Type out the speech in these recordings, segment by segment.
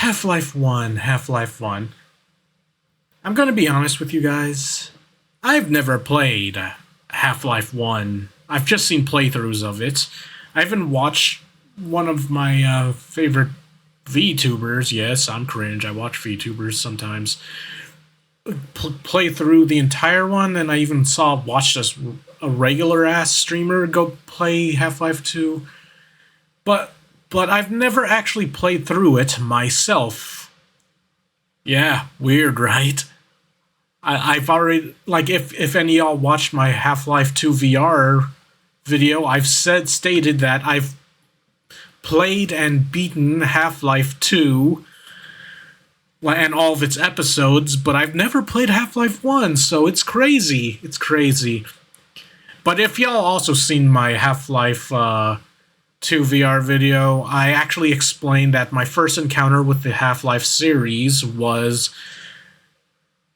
Half-Life 1, Half-Life 1. I'm gonna be honest with you guys. I've never played Half-Life 1. I've just seen playthroughs of it. I haven't watched one of my favorite VTubers. Yes, I'm cringe. I watch VTubers sometimes. Play through the entire one, and I even watched a regular-ass streamer go play Half-Life 2. But I've never actually played through it myself. Yeah, weird, right? I've already, like, if any of y'all watched my Half-Life 2 VR video, I've stated that I've played and beaten Half-Life 2 and all of its episodes, but I've never played Half-Life 1, so it's crazy. It's crazy. But if y'all also seen my Half-Life 2 VR video, I actually explained that my first encounter with the Half-Life series was...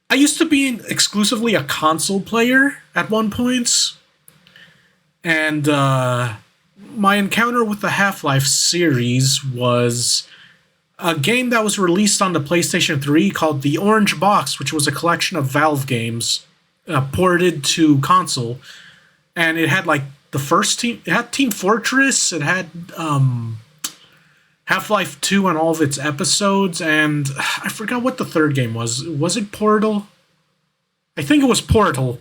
I used to be exclusively a console player at one point, and my encounter with the Half-Life series was a game that was released on the PlayStation 3 called The Orange Box, which was a collection of Valve games ported to console, and it had like the first team. It had Team Fortress. It had Half-Life 2 and all of its episodes, and I forgot what the third game was. Was it Portal? I think it was Portal.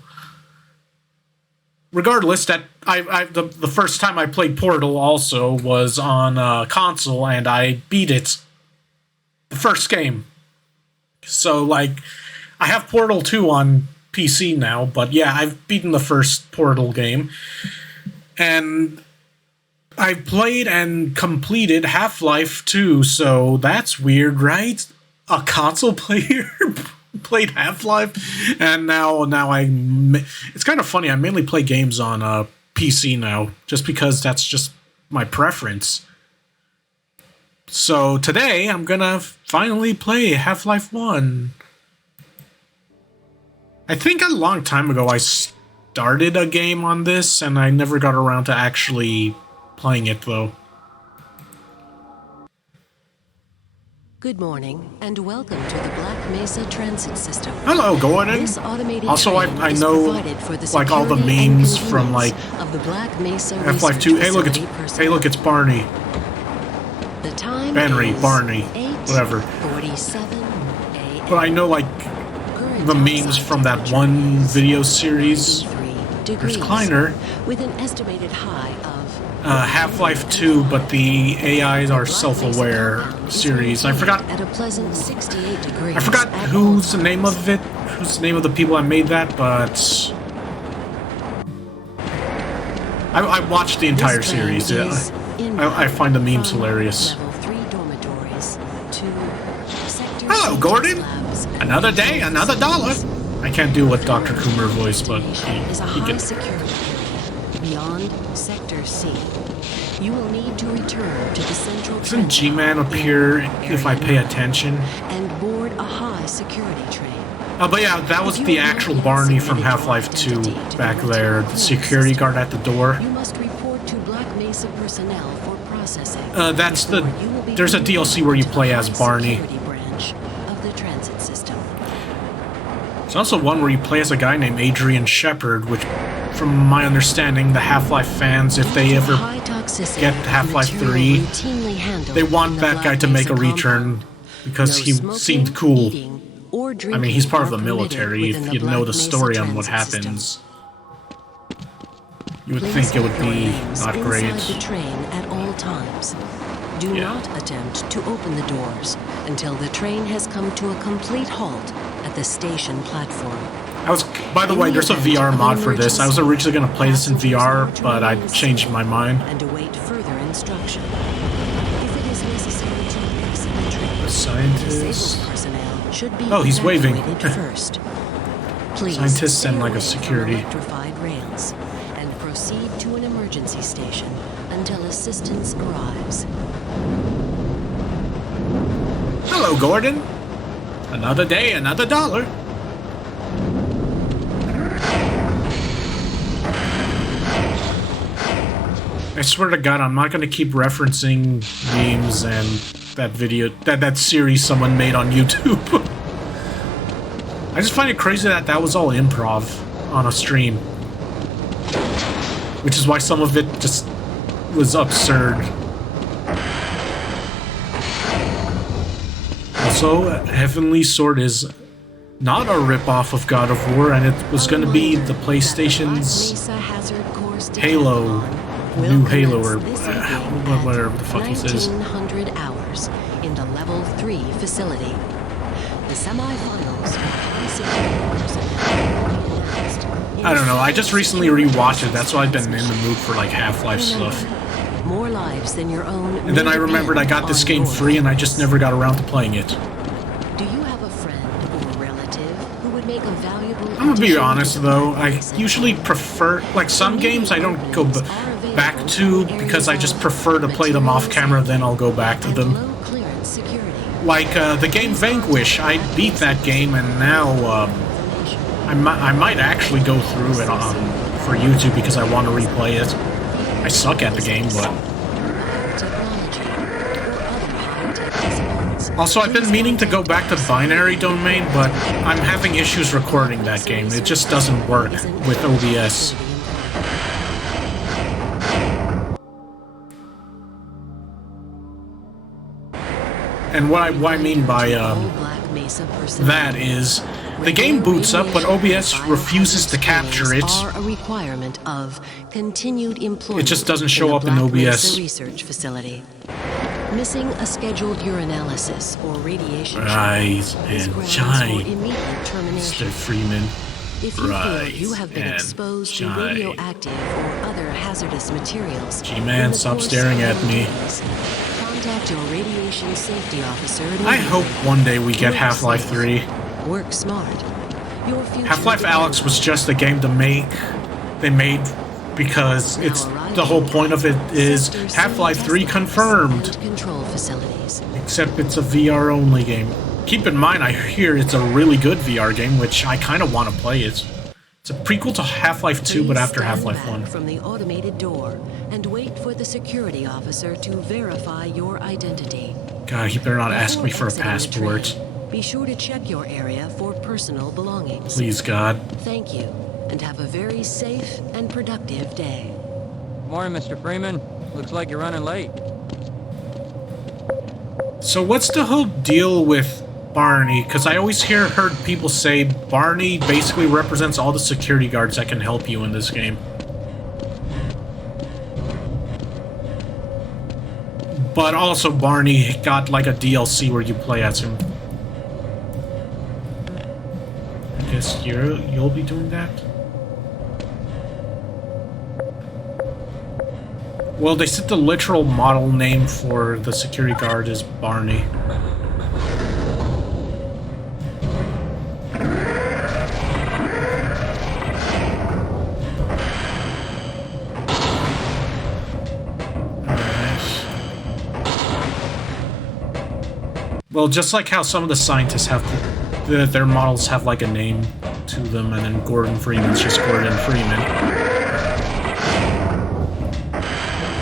Regardless, that the first time I played Portal also was on console, and I beat it. The first game. So, like, I have Portal 2 on PC now, but yeah, I've beaten the first Portal game. And I played and completed Half-Life 2, so that's weird, right? A console player played Half-Life, and now it's kind of funny. I mainly play games on PC now, just because that's just my preference. So today, I'm gonna finally play Half-Life 1. I think a long time ago I started a game on this, and I never got around to actually playing it, though. Good morning, and welcome to the Black Mesa Transit System. Hello, Gordon. Also, I know, like, all the memes from, like, of the Black Mesa Half-Life 2. Hey, look, it's Barney. The time Barney, whatever. 47 a.m. But I know, like, the memes from that one video series. There's Kleiner. With an estimated high of Half-Life 2, but the AIs are self-aware series. I forgot. At a pleasant 68 degrees. I forgot who's the name of it. Who's the name of the people that made that, but I watched the entire series. I find the memes hilarious. Hello, Gordon. Another day, another dollar. I can't do what Dr. Coomer voice, but he can. Beyond Sector C, you will need to return to the central. Doesn't G-Man appear if I pay attention? And board a high security train. Oh, but yeah, that was the actual Barney from Half-Life 2 back there, the security guard at the door. You must report to Black Mesa personnel for processing. That's the. There's a DLC where you play as Barney. Branch of the transit system. There's also one where you play as a guy named Adrian Shepard, which, from my understanding, the Half-Life fans, if they ever get Half-Life 3, they want that guy to make a return because he seemed cool. I mean, he's part of the military. If you know the story on what happens, you would think it would be not great. The train at all times. Do not attempt to open the doors until the train has come to a complete halt at the station platform. By the way, there's a VR mod for this. I was originally going to play this in VR, but I changed my mind. And await further instruction. If it is necessary to exit the train, The scientist. personnel should be Oh, he's waving. first. Please Scientists and, stay like, a away security. from electrified rails and proceed to an emergency station until assistance arrives. Hello, Gordon. Another day, another dollar. I swear to God, I'm not going to keep referencing memes and that video, that series someone made on YouTube. I just find it crazy that that was all improv on a stream. Which is why some of it just was absurd. Also, Heavenly Sword is not a rip-off of God of War, and it was going to be the PlayStation's Halo, new Halo, or whatever the fuck he says. 1900 hours in the Level 3 facility. The semifinals. I don't know, I just recently rewatched it, that's why I've been in the mood for like Half-Life stuff. More lives than your own. And then I remembered I got this game free and I just never got around to playing it. Do you have a friend or relative who would make a valuable? I'm gonna be honest though, I usually prefer, like some games I don't go back to because I just prefer to play them off camera, then I'll go back to them. Like the game Vanquish, I beat that game and now I might actually go through it for YouTube because I want to replay it. I suck at the game, but... Also, I've been meaning to go back to Binary Domain, but I'm having issues recording that game. It just doesn't work with OBS. And what I mean by that is, the game boots up, but OBS refuses to capture it. It just doesn't show up in OBS. Research facility. Missing a scheduled urinalysis or radiation. Rise and shine, Mr. Freeman. If you feel you have been exposed to radioactive or other hazardous materials, G-Man, stop staring at me. Contact your radiation safety officer. I hope one day we get Half-Life 3. Work smart. Half-Life Alyx was just a game to make. They made because it's the whole point of it is Half-Life 3 confirmed. Control facilities. Except it's a VR only game. Keep in mind, I hear it's a really good VR game, which I kind of want to play it. It's a prequel to Half-Life 2, but after Half-Life 1. From the automated door and wait for the security officer to verify your identity. God, he better not ask me for a passport. Be sure to check your area for personal belongings. Please, God. Thank you, and have a very safe and productive day. Morning, Mr. Freeman. Looks like you're running late. So what's the whole deal with Barney? Because I always heard people say Barney basically represents all the security guards that can help you in this game. But also Barney got like a DLC where you play as him. I guess you'll be doing that? Well, they said the literal model name for the security guard is Barney. Well, just like how some of the scientists have their models have like a name to them, and then Gordon Freeman's just Gordon Freeman.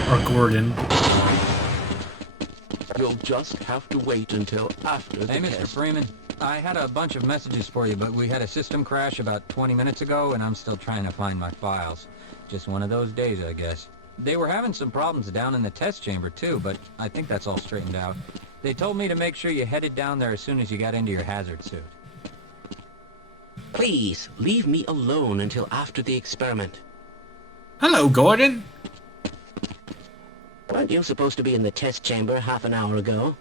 Or Gordon. You'll just have to wait until after the test. Hey, Mr. Freeman. I had a bunch of messages for you, but we had a system crash about 20 minutes ago, and I'm still trying to find my files. Just one of those days, I guess. They were having some problems down in the test chamber, too, but I think that's all straightened out. They told me to make sure you headed down there as soon as you got into your hazard suit. Please, leave me alone until after the experiment. Hello, Gordon. Weren't you supposed to be in the test chamber half an hour ago?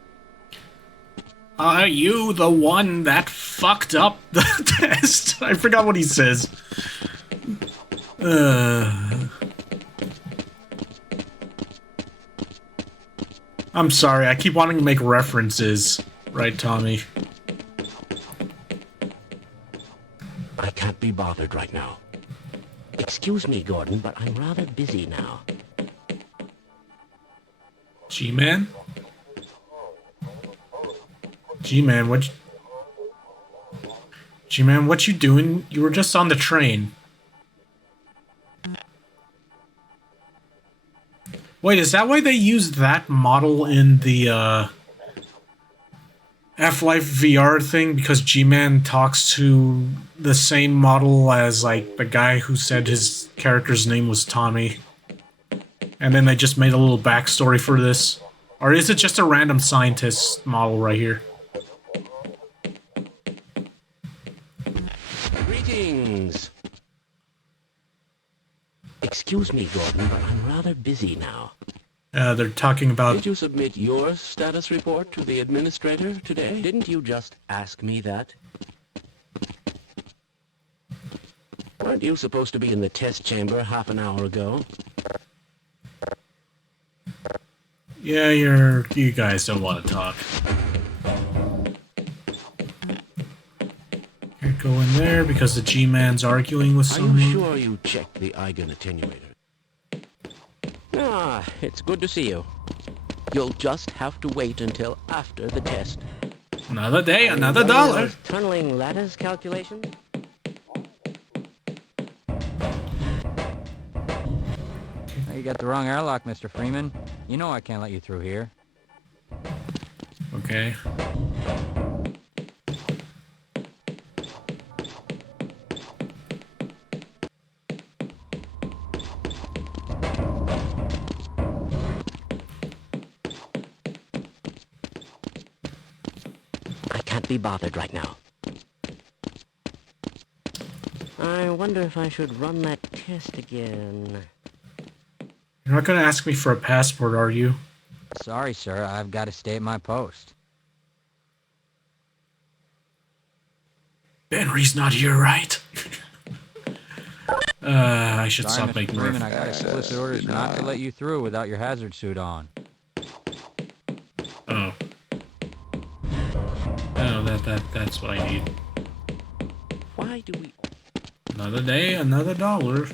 Are you the one that fucked up the test? I forgot what he says. I'm sorry, I keep wanting to make references. Right, Tommy? I can't be bothered right now. Excuse me, Gordon, but I'm rather busy now. G-Man? G-Man, G-Man, what you doing? You were just on the train. Wait, is that why they used that model in the Half-Life VR thing because G-Man talks to the same model as, like, the guy who said his character's name was Tommy. And then they just made a little backstory for this. Or is it just a random scientist model right here? Greetings. Excuse me, Gordon, but I'm rather busy now. They're talking about... Did you submit your status report to the administrator today? Didn't you just ask me that? Weren't you supposed to be in the test chamber half an hour ago? Yeah, you guys don't want to talk. Can't go in there because the G-Man's arguing with Are someone. you sure you checked the Eigen attenuator? Ah, it's good to see you. You'll just have to wait until after the test. Another day, another One of dollar. those tunneling ladders calculations? Hey, you got the wrong airlock, Mr. Freeman. You know I can't let you through here. Okay. I can't be bothered right now. I wonder if I should run that test again. You're not gonna ask me for a passport, are you? Sorry, sir. I've got to stay at my post. Henry's not here, right? I should Sorry, stop Mr. making Freeman. I references. got explicit orders not to let you through without your hazard suit on. Oh. Oh, that's what I need. Why do we... Another day, another dollar.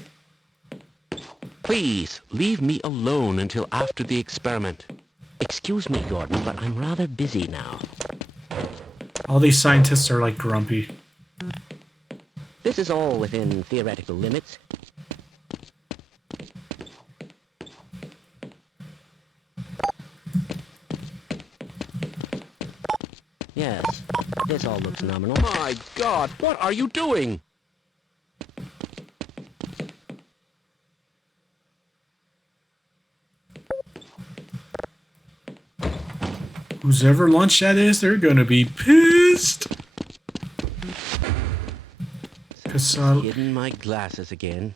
Please, leave me alone until after the experiment. Excuse me, Gordon, but I'm rather busy now. All these scientists are like grumpy. This is all within theoretical limits. Yes, this all looks nominal. My God, what are you doing? Whose ever lunch that is, they're gonna be pissed. Hidden my glasses again.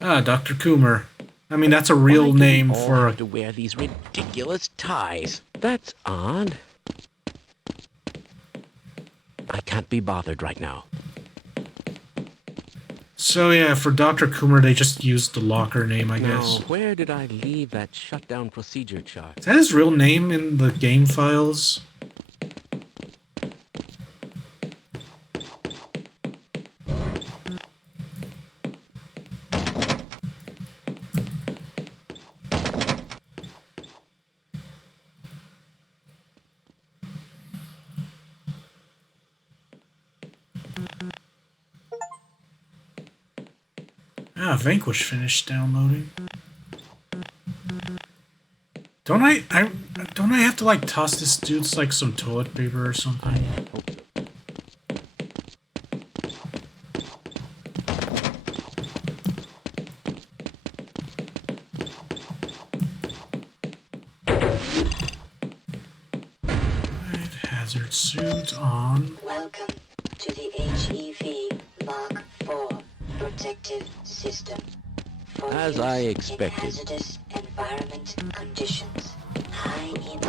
Dr. Coomer. I mean, that's a real Why do we name all for have to wear these ridiculous ties. That's odd. I can't be bothered right now. So yeah, for Dr. Coomer, they just used the locker name, I Now, guess. where did I leave that shutdown procedure chart? Is that his real name in the game files? Ah, Vanquish finished downloading. Don't I have to like toss this dude's like some toilet paper or something? Right, hazard suit on. Welcome to the HEV Mark IV protective system. For As use I in expected. hazardous environment conditions. High impact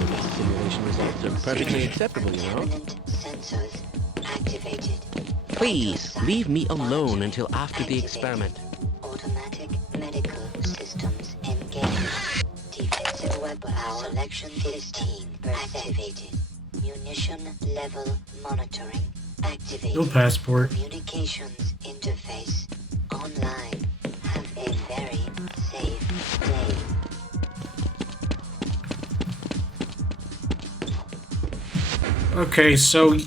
event. Simulation results are perfectly acceptable, you know. Contaminant sensors activated. Please, leave me alone until after the experiment. Automatic medical systems engaged. Defensive weapon selection 15 activated. Munition level monitoring activated. No passport. Communications interface online. Have a very safe day. Okay, so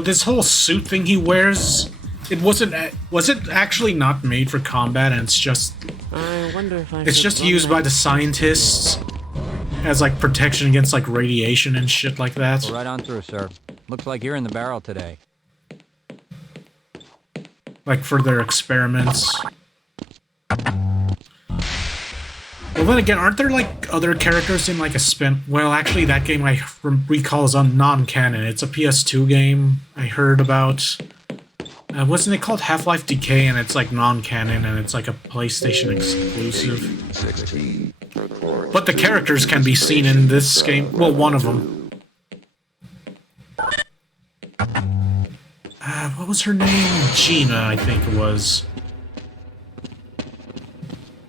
this whole suit thing he wears, was it actually not made for combat and it's just wonder if I It's should just run used by that- the scientists as like protection against like radiation and shit like that. Go right on through, sir. Looks like you're in the barrel today. Like for their experiments. Well, then again, aren't there like other characters in like a spin? Well, actually, that game I recall is on non-canon. It's a PS2 game I heard about. Wasn't it called Half-Life Decay? And it's like non-canon, and it's like a PlayStation exclusive. But the characters can be seen in this game. Well, one of them. What was her name? Gina, I think it was.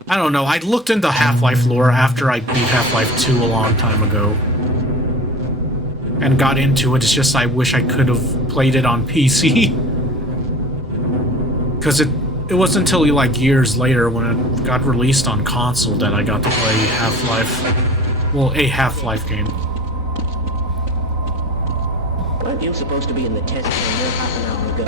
I don't know. I looked into Half-Life lore after I beat Half-Life 2 a long time ago. And got into it. It's just I wish I could have played it on PC. Because it wasn't until like years later when it got released on console that I got to play Half-Life. Well, a Half-Life game. Weren't you supposed to be in the test chamber half an hour ago?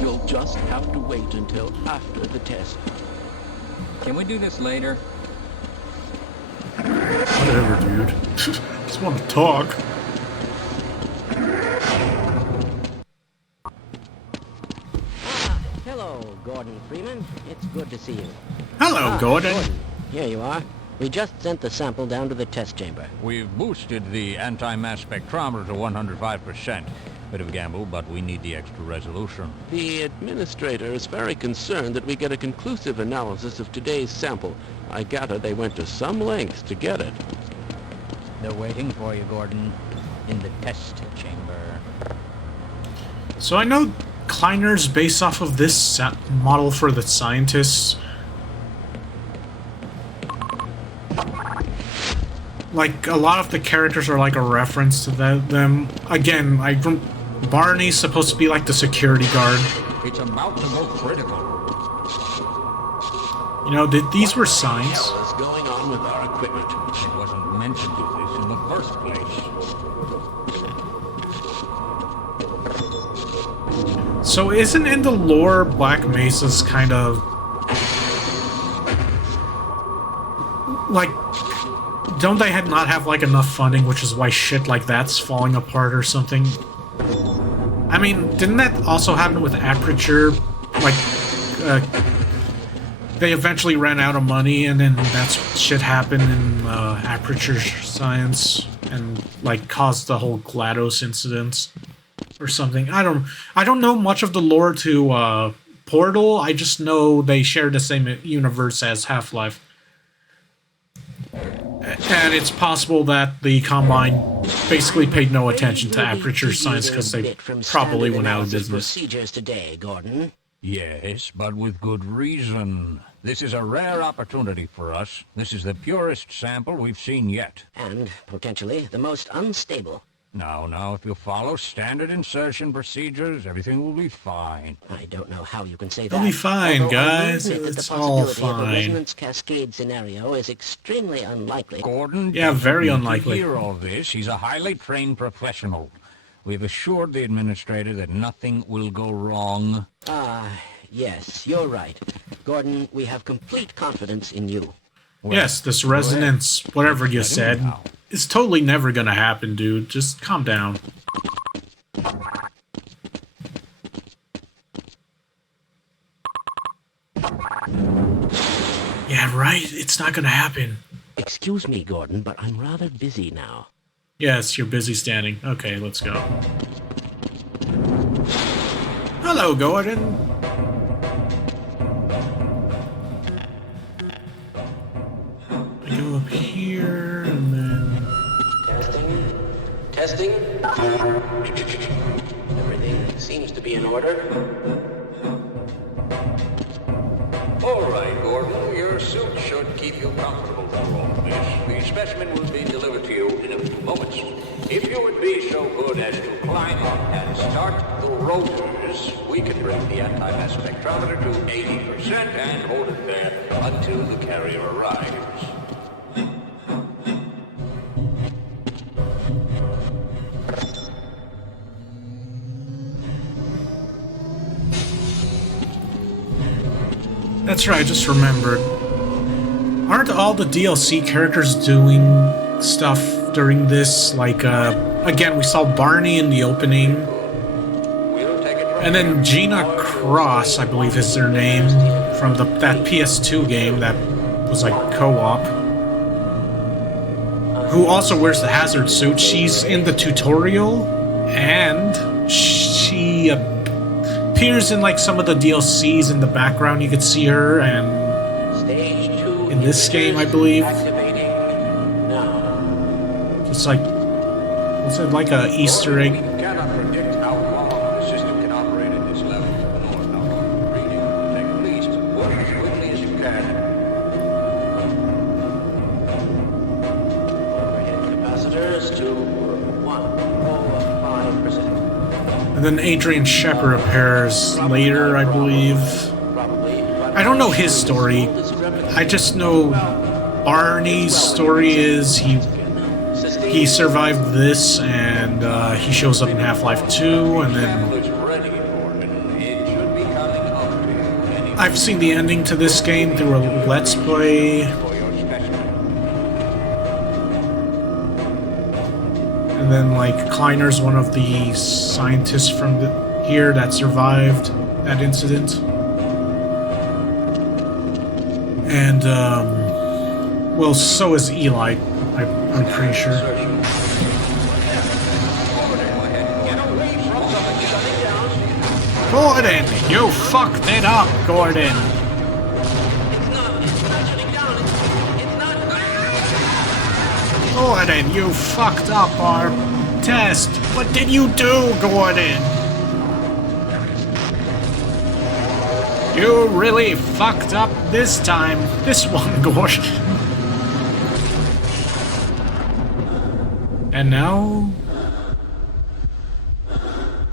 You'll just have to wait until after the test. Can we do this later? Whatever, dude. Just want to talk. Hello, Gordon Freeman. It's good to see you. Hello, Gordon. Here you are. We just sent the sample down to the test chamber. We've boosted the anti-mass spectrometer to 105%. Bit of a gamble, but we need the extra resolution. The administrator is very concerned that we get a conclusive analysis of today's sample. I gather they went to some lengths to get it. They're waiting for you, Gordon, in the test chamber. So I know Kleiner's based off of this model for the scientists. Like, a lot of the characters are like a reference to them. Again, Barney's supposed to be like the security guard. It's about to go critical. You know, these were signs. What's going on with our equipment? It wasn't mentioned to this in the first place. So isn't in the lore Black Mesa's kind of... like... don't they not have like enough funding, which is why shit like that's falling apart or something? I mean, didn't that also happen with Aperture? Like, they eventually ran out of money, and then that's shit happened in Aperture Science, and like caused the whole GLaDOS incidents or something. I don't know much of the lore to Portal. I just know they share the same universe as Half-Life. And it's possible that the Combine basically paid no attention to Aperture Science because they probably went out of business. Procedures today, Gordon. Yes, but with good reason. This is a rare opportunity for us. This is the purest sample we've seen yet. And potentially the most unstable. Now, if you follow standard insertion procedures, everything will be fine. I don't know how you can say that. It'll be fine, Although I will guys. admit that It's the all possibility of a fine. resonance cascade scenario is extremely unlikely. Gordon, Yeah, very you unlikely. hear all this. He's a highly trained professional. We've assured the administrator that nothing will go wrong. Yes, you're right. Gordon, we have complete confidence in you. Yes, this resonance, whatever you Let him said, know. is totally never gonna happen, dude. Just calm down. Yeah, right? It's not gonna happen. Excuse me, Gordon, but I'm rather busy now. Yes, you're busy standing. Okay, let's go. Hello, Gordon. I go up here, and then... Testing. Everything seems to be in order. All right, Gordon, your suit should keep you comfortable through all of this. The specimen will be delivered to you in a few moments. If you would be so good as to climb up and start the rotors, we can bring the anti-mass spectrometer to 80% and hold it there until the carrier arrives. That's right, I just remembered. Aren't all the DLC characters doing stuff during this? Like, again, we saw Barney in the opening. And then Gina Cross, I believe is their name, from that PS2 game that was like co-op. Who also wears the hazard suit. She's in the tutorial, and she appears in like some of the DLCs in the background. You could see her, and in this game, I believe. It's like, what's it, like a Easter egg? We cannot predict how long the system can operate at this level. Reading will take at least work as quickly as you can. Overhead capacitors to 105%. And then Adrian Shepard appears later, I believe. I don't know his story. I just know Barney's story is he survived this, and he shows up in Half-Life 2, and then I've seen the ending to this game through a Let's Play. And then, like, Kleiner's one of the scientists from here that survived that incident. And, well, so is Eli, I'm pretty sure. Gordon, you fucked it up, Gordon. Gordon, you fucked up our test. What did you do, Gordon? You really fucked up this time. This one, Gordon. And now...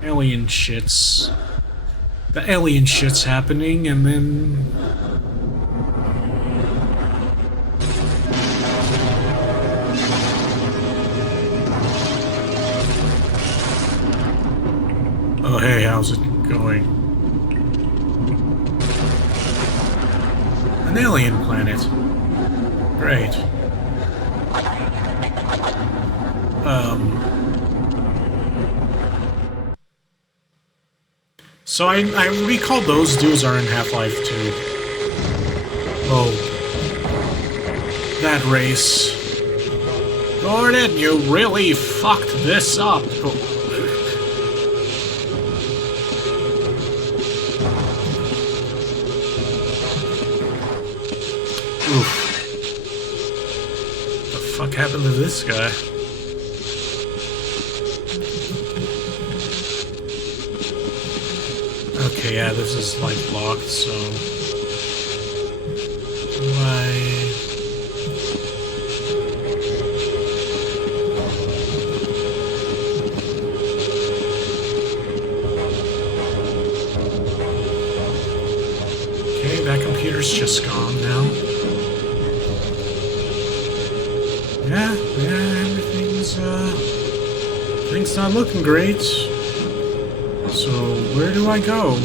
alien shit's... the alien shit's happening, and then... oh, hey, how's it going? An alien planet. Great. So I recall those dudes are in Half-Life 2. Oh. That race. Gordon, you really fucked this up. Oof. What the fuck happened to this guy? Okay, yeah, this is like locked, so... why... okay, that computer's just gone now. Yeah, everything's not looking great. So, where do I go?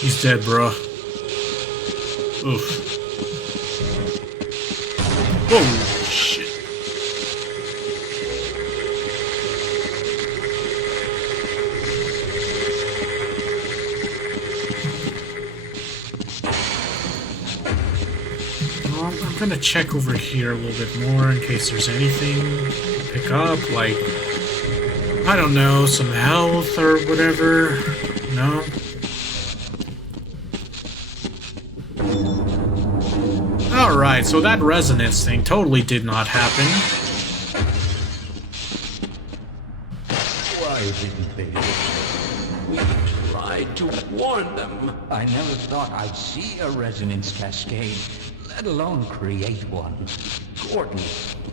He's dead, bro. Oof. Whoa, shit. Well, I'm gonna check over here a little bit more in case there's anything to pick up, like, I don't know, some health or whatever. No? Alright, so that resonance thing totally did not happen. Why didn't they? We tried tried to warn them. I never thought I'd see a resonance cascade, let alone create one. Gordon,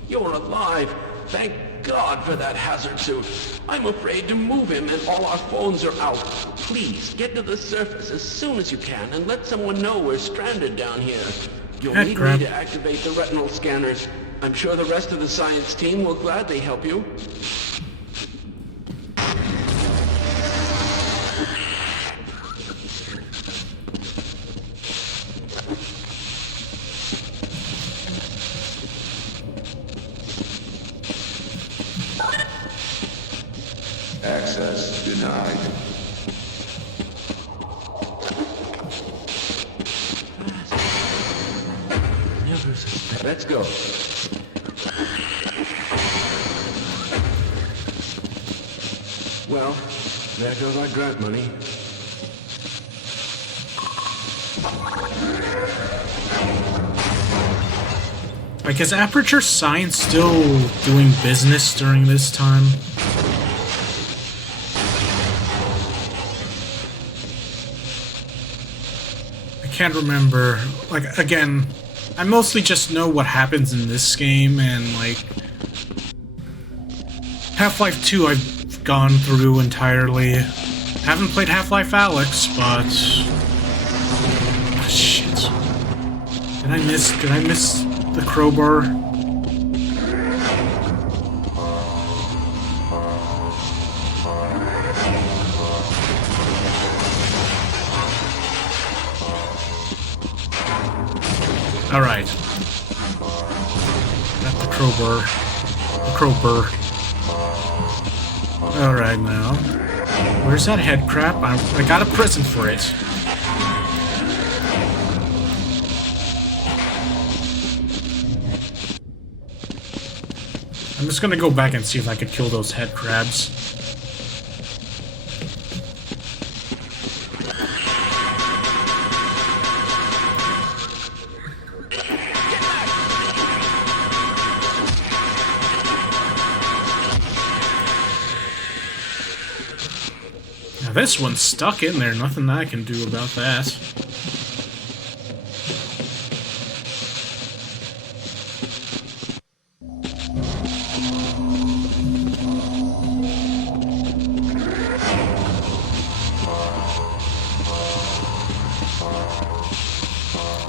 you're alive. Thank God for that hazard suit. I'm afraid to move him and all our phones are out. Please, get to the surface as soon as you can and let someone know we're stranded down here. You'll Head need crab. me to activate the retinal scanners. I'm sure the rest of the science team will gladly help you. Access denied. Never suspect. Let's go. Well, there goes our grant money. Like, is Aperture Science still doing business during this time? I can't remember. Like, again, I mostly just know what happens in this game, and, like, Half-Life 2 I've gone through entirely. Haven't played Half-Life Alyx, but... Ah, shit. Did I miss the crowbar? Alright. Got the crowbar. The crowbar. Alright now. Where's that head crap? I got a present for it. I'm just gonna go back and see if I could kill those head crabs. Now this one's stuck in there, nothing I can do about that.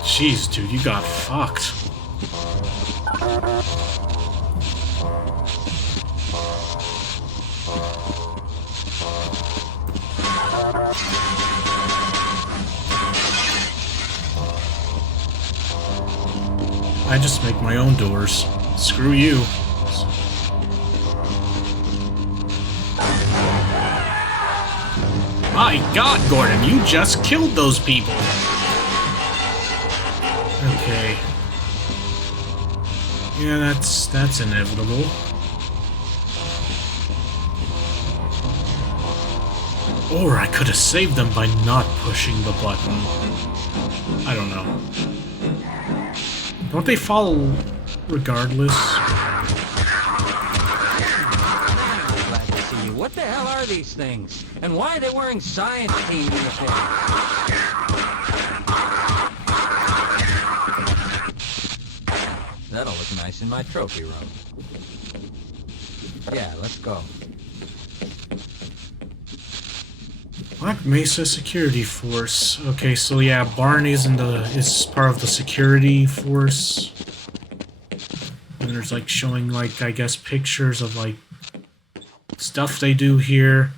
Jeez, dude, you got fucked. I just make my own doors. Screw you. My God, Gordon, you just killed those people. Okay. Yeah, that's inevitable. Or I could have saved them by not pushing the button. I don't know. Don't they fall regardless? Glad to see you. What the hell are these things? And why are they wearing science team uniforms? That'll look nice in my trophy room. Yeah, let's go. Black Mesa Security Force. Okay, so yeah, Barney's is part of the security force. And there's like showing like I guess pictures of like stuff they do here.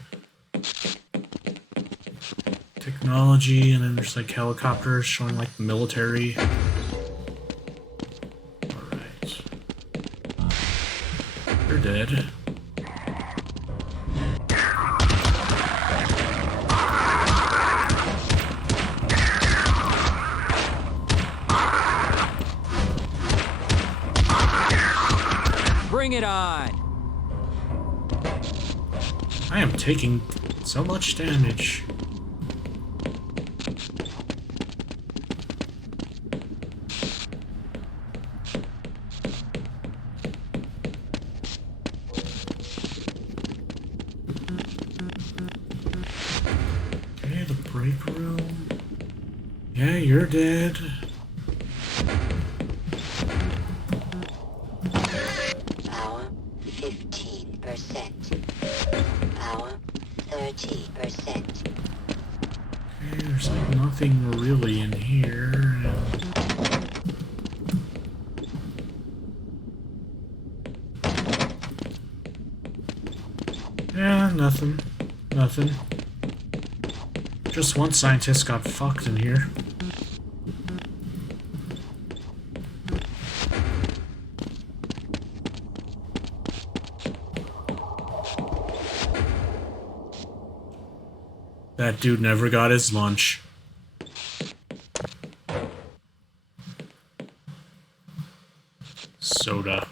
Technology, and then there's like helicopters showing like the military. Alright. They're dead. Bring it on! I am taking so much damage. Okay, the Break room. Yeah, you're dead. Power 15%. Power 30%. Okay, there's like nothing really in here. Yeah, nothing. Nothing. Just one scientist got fucked in here. That dude never got his lunch. Soda.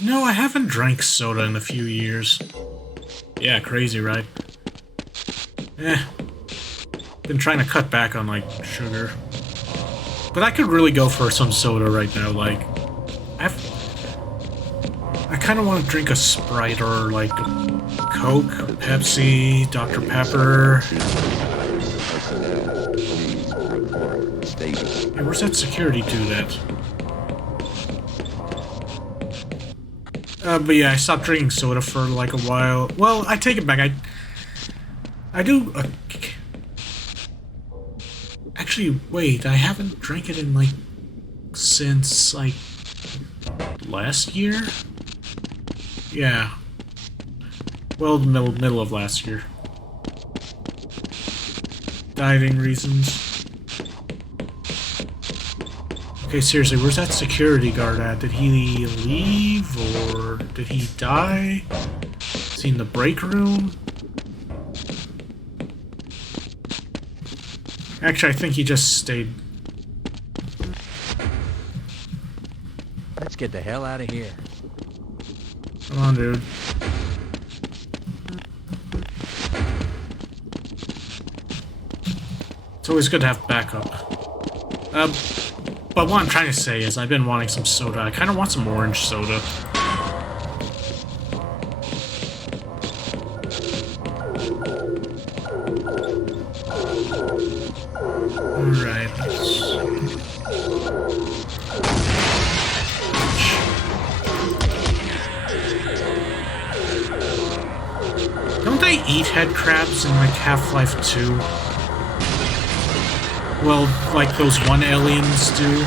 No, I haven't drank soda in a few years. Yeah, crazy, right? Been trying to cut back on, like, sugar. But I could really go for some soda right now, like... I kind of want to drink a Sprite or, like, Coke, Pepsi, Dr. Pepper... Hey, where's that security dude at? But yeah, I stopped drinking soda for, like, a while. Well, I take it back, I do... Actually, wait, I haven't drank it in, like, since, like, last year? Yeah. Well, the middle of last year. Dieting reasons. Okay, seriously, where's that security guard at? Did he leave, or did he die? Is he in the break room? Actually, I think he just stayed. Let's get the hell out of here. Come on, dude. It's always good to have backup. But what I'm trying to say is I've been wanting some soda. I kind of want some orange soda. Alright. Don't they eat head crabs in, like, Half-Life 2? Well, like those one aliens do.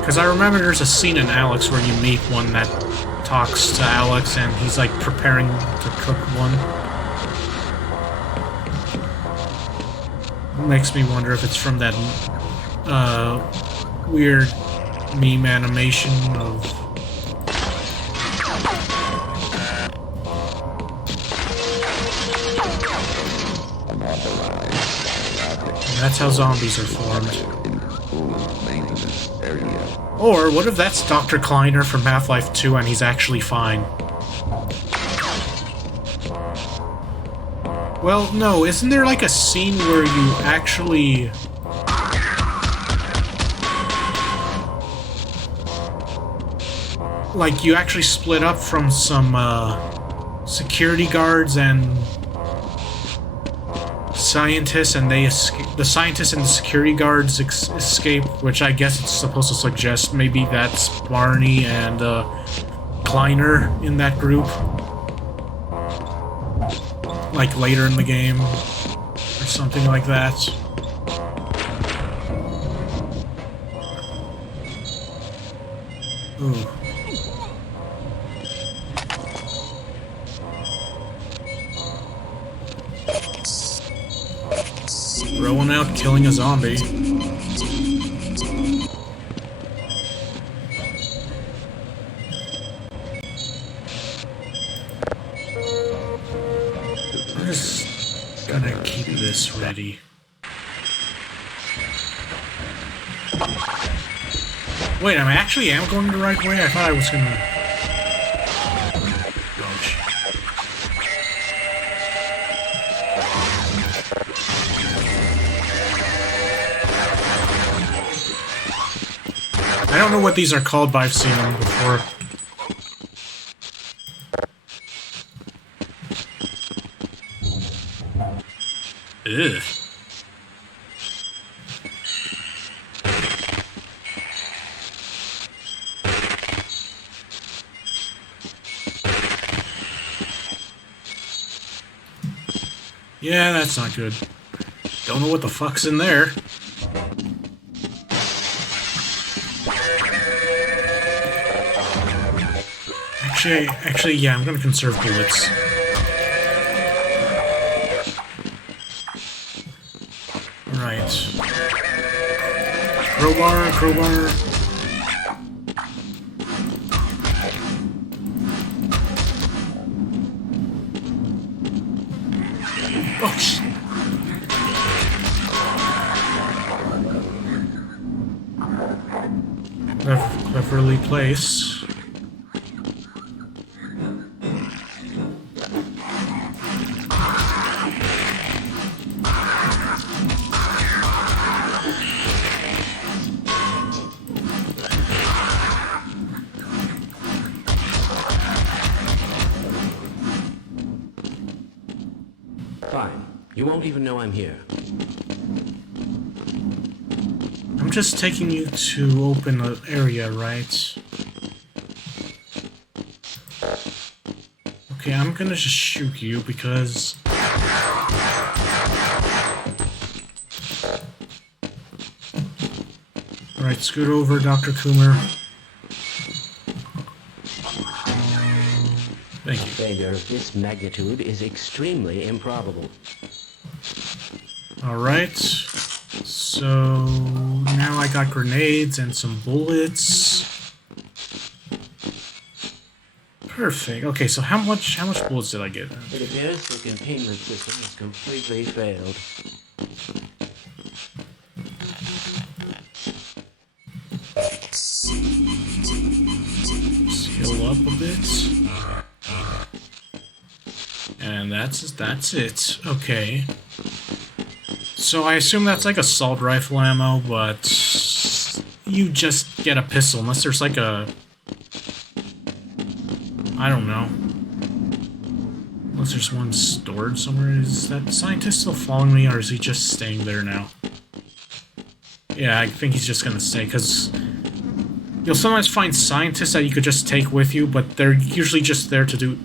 Because I remember there's a scene in Alex where you meet one that talks to Alex and he's like preparing to cook one. It makes me wonder if it's from that weird meme animation of... That's how zombies are formed. Or what if that's Dr. Kleiner from Half-Life 2 and he's actually fine? Well, no, isn't there like a scene where you actually... Like, you actually split up from some, security guards and... scientists, and they the scientists and the security guards escape, which I guess it's supposed to suggest maybe that's Barney and Kleiner in that group, like later in the game or something like that. Ooh. Throwing out, killing a zombie. I'm just gonna keep this ready. Wait, I actually am going the right way? I thought I was gonna... I don't know what these are called, but I've seen them before. Ugh. Yeah, that's not good. Don't know what the fuck's in there. Actually, yeah, I'm gonna conserve bullets. Alright. Crowbar. Oh, shit. Cleverly placed. Fine. You won't even know I'm here. I'm just taking you to open the area, right? Okay, I'm gonna just shoot you because... Alright, scoot over, Dr. Coomer. Thank you. Failure of this magnitude is extremely improbable. Alright. So now I got grenades and some bullets. Perfect. Okay, so how much bullets did I get? It appears the containment system has completely failed. Heal up a bit. And that's it. Okay. So I assume that's like assault rifle ammo, but you just get a pistol unless there's like a... I don't know. Unless there's one stored somewhere. Is that scientist still following me, or is he just staying there now? Yeah, I think he's just gonna stay, because you'll sometimes find scientists that you could just take with you, but they're usually just there to do...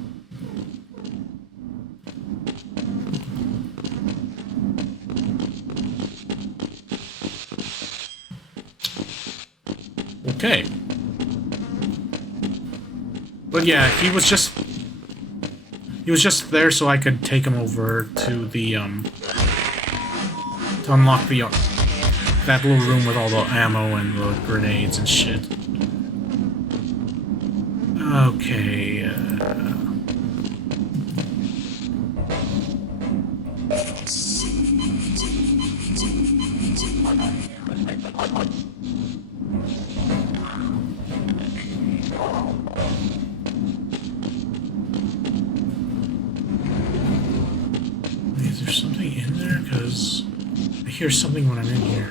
Okay. But yeah, he was just there so I could take him over to the, to unlock the, that little room with all the ammo and the grenades and shit. Okay, is there something in there? Because I hear something when I'm in here.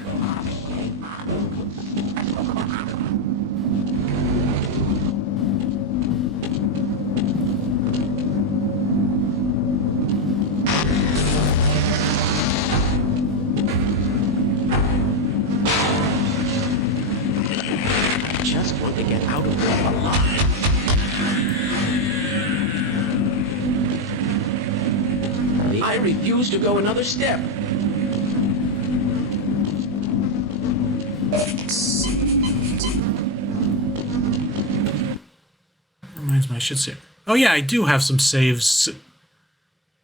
Just want to get out of there alive. I refuse to go another step. Reminds me, I should say. Oh yeah, I do have some saves.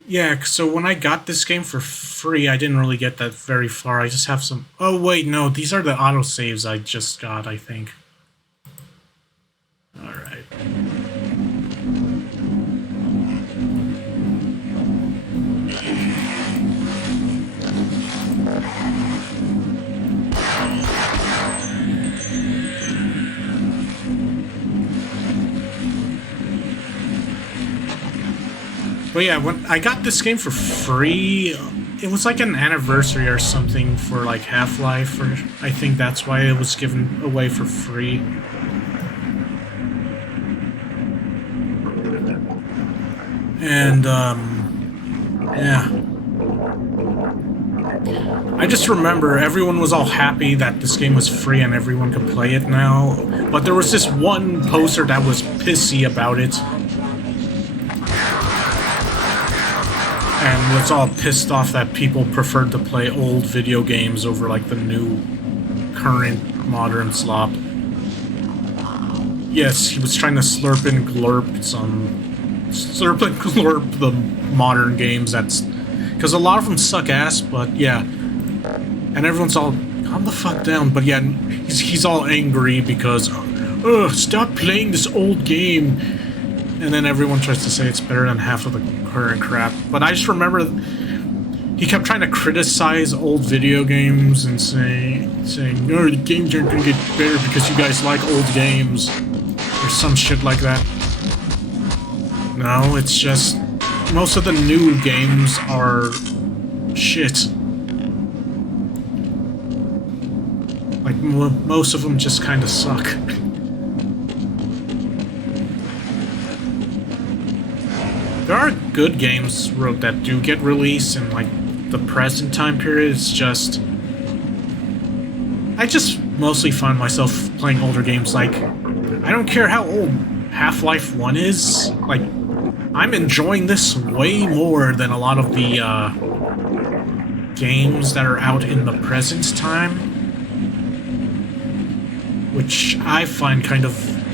Yeah, so when I got this game for free, I didn't really get that very far. I just have some... Oh wait, no, these are the autosaves I just got, I think. Alright. But yeah, when I got this game for free, it was like an anniversary or something for like Half-Life, or I think that's why it was given away for free. And, yeah. I just remember everyone was all happy that this game was free and everyone could play it now, but there was this one poster that was pissy about it. And was all pissed off that people preferred to play old video games over like the new, current, modern slop. Yes, he was trying to slurp and glurp the modern games. That's because a lot of them suck ass, but yeah. And everyone's all, calm the fuck down. But yeah, he's all angry because, ugh, stop playing this old game. And then everyone tries to say it's better than half of the current crap. But I just remember he kept trying to criticize old video games and saying, no, the games aren't gonna get better because you guys like old games. Or some shit like that. No, it's just most of the new games are shit. Like, most of them just kind of suck. There are good games that do get released in, like, the present time period. It's just... I just mostly find myself playing older games. Like, I don't care how old Half-Life 1 is. Like, I'm enjoying this way more than a lot of the games that are out in the present time. Which I find kind of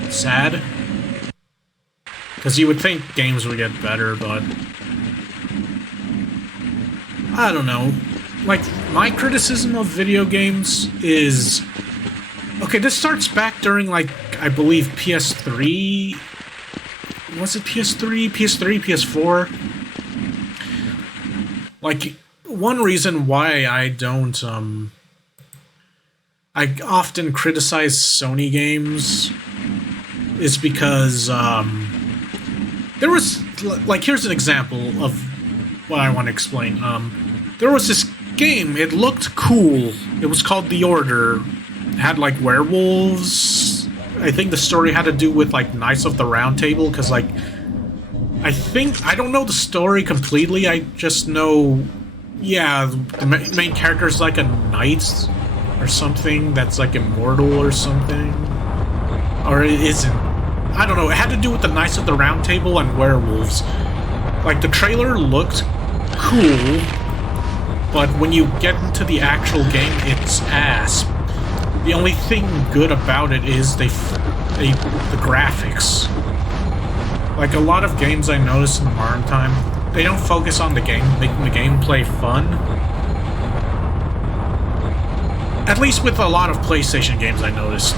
sad. Because you would think games would get better, but... I don't know. Like, my criticism of video games is... Okay, this starts back during, like, I believe PS3... Was it PS3? PS3? PS4? Like, one reason why I don't, I often criticize Sony games is because, there was, like, here's an example of what I want to explain. There was this game, it looked cool. It was called The Order. It had, like, werewolves. I think the story had to do with, like, Knights of the Round Table, because, like, I don't know the story completely, I just know, yeah, the main character's like a knight or something that's, like, immortal or something. Or it isn't. I don't know, it had to do with the Knights of the Round Table and werewolves. Like, the trailer looked cool, but when you get into the actual game, it's ass. The only thing good about it is the graphics. Like, a lot of games I notice in the modern time, they don't focus on the game, making the gameplay fun. At least with a lot of PlayStation games I noticed.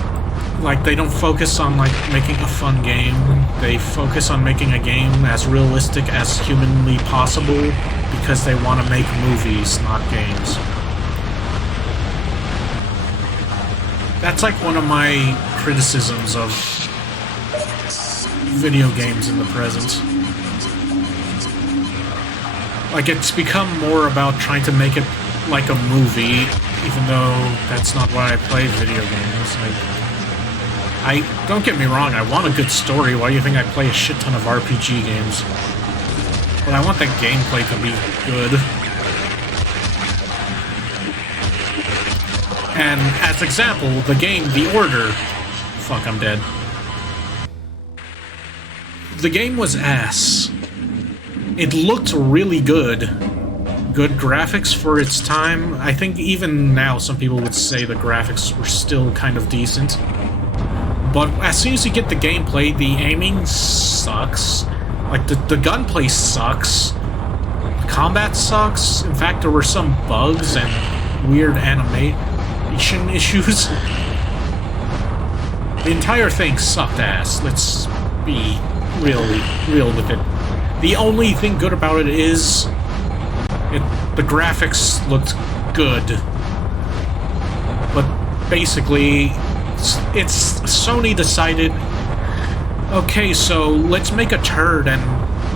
Like, they don't focus on, like, making a fun game. They focus on making a game as realistic as humanly possible because they want to make movies, not games. That's, like, one of my criticisms of video games in the present. Like, it's become more about trying to make it like a movie, even though that's not why I play video games. I don't get me wrong, I want a good story. Why do you think I play a shit ton of RPG games? But I want the gameplay to be good. And as example, the game The Order... Fuck, I'm dead. The game was ass. It looked really good. Good graphics for its time. I think even now some people would say the graphics were still kind of decent. But as soon as you get the gameplay, the aiming sucks. Like, the gunplay sucks. The combat sucks. In fact, there were some bugs and weird animation issues. The entire thing sucked ass. Let's be real with it. The only thing good about it is the graphics looked good. But basically, it's Sony decided, okay, so let's make a turd and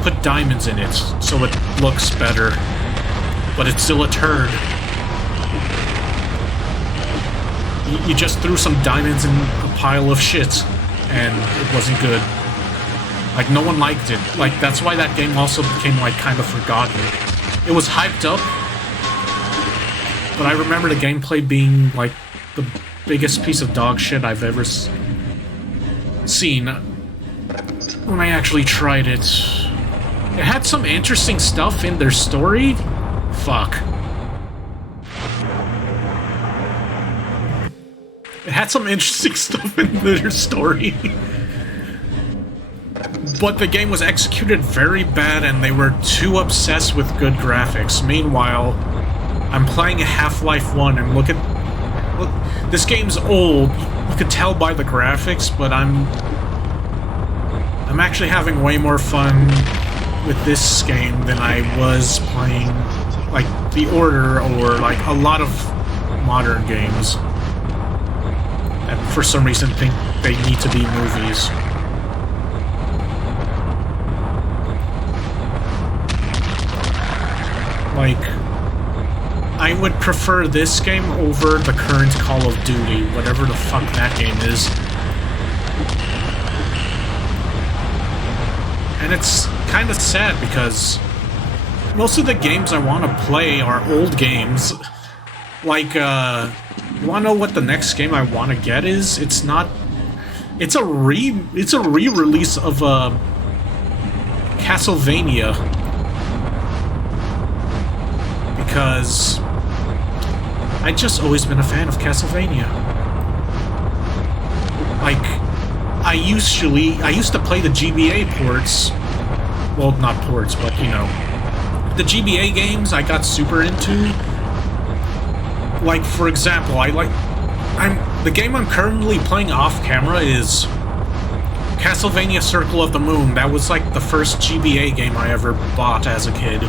put diamonds in it so it looks better. But it's still a turd. You just threw some diamonds in a pile of shit, and it wasn't good. Like, no one liked it. Like, that's why that game also became, like, kind of forgotten. It was hyped up but I remember the gameplay being like the biggest piece of dog shit I've ever seen when I actually tried it. It had some interesting stuff in their story. Fuck. It had some interesting stuff in their story. But the game was executed very bad and they were too obsessed with good graphics. Meanwhile, I'm playing Half-Life 1 and look, this game's old. You could tell by the graphics, but I'm actually having way more fun with this game than I was playing like The Order or like a lot of modern games that for some reason think they need to be movies. Like, I would prefer this game over the current Call of Duty, whatever the fuck that game is. And it's kind of sad because most of the games I want to play are old games. Like, you want to know what the next game I want to get is? It's not... It's a re-release of, Castlevania. Because I just always been a fan of Castlevania. Like, I used to play the GBA ports. Well, not ports, but you know, the GBA games I got super into. Like, for example, the game I'm currently playing off camera is Castlevania Circle of the Moon. That was like the first GBA game I ever bought as a kid.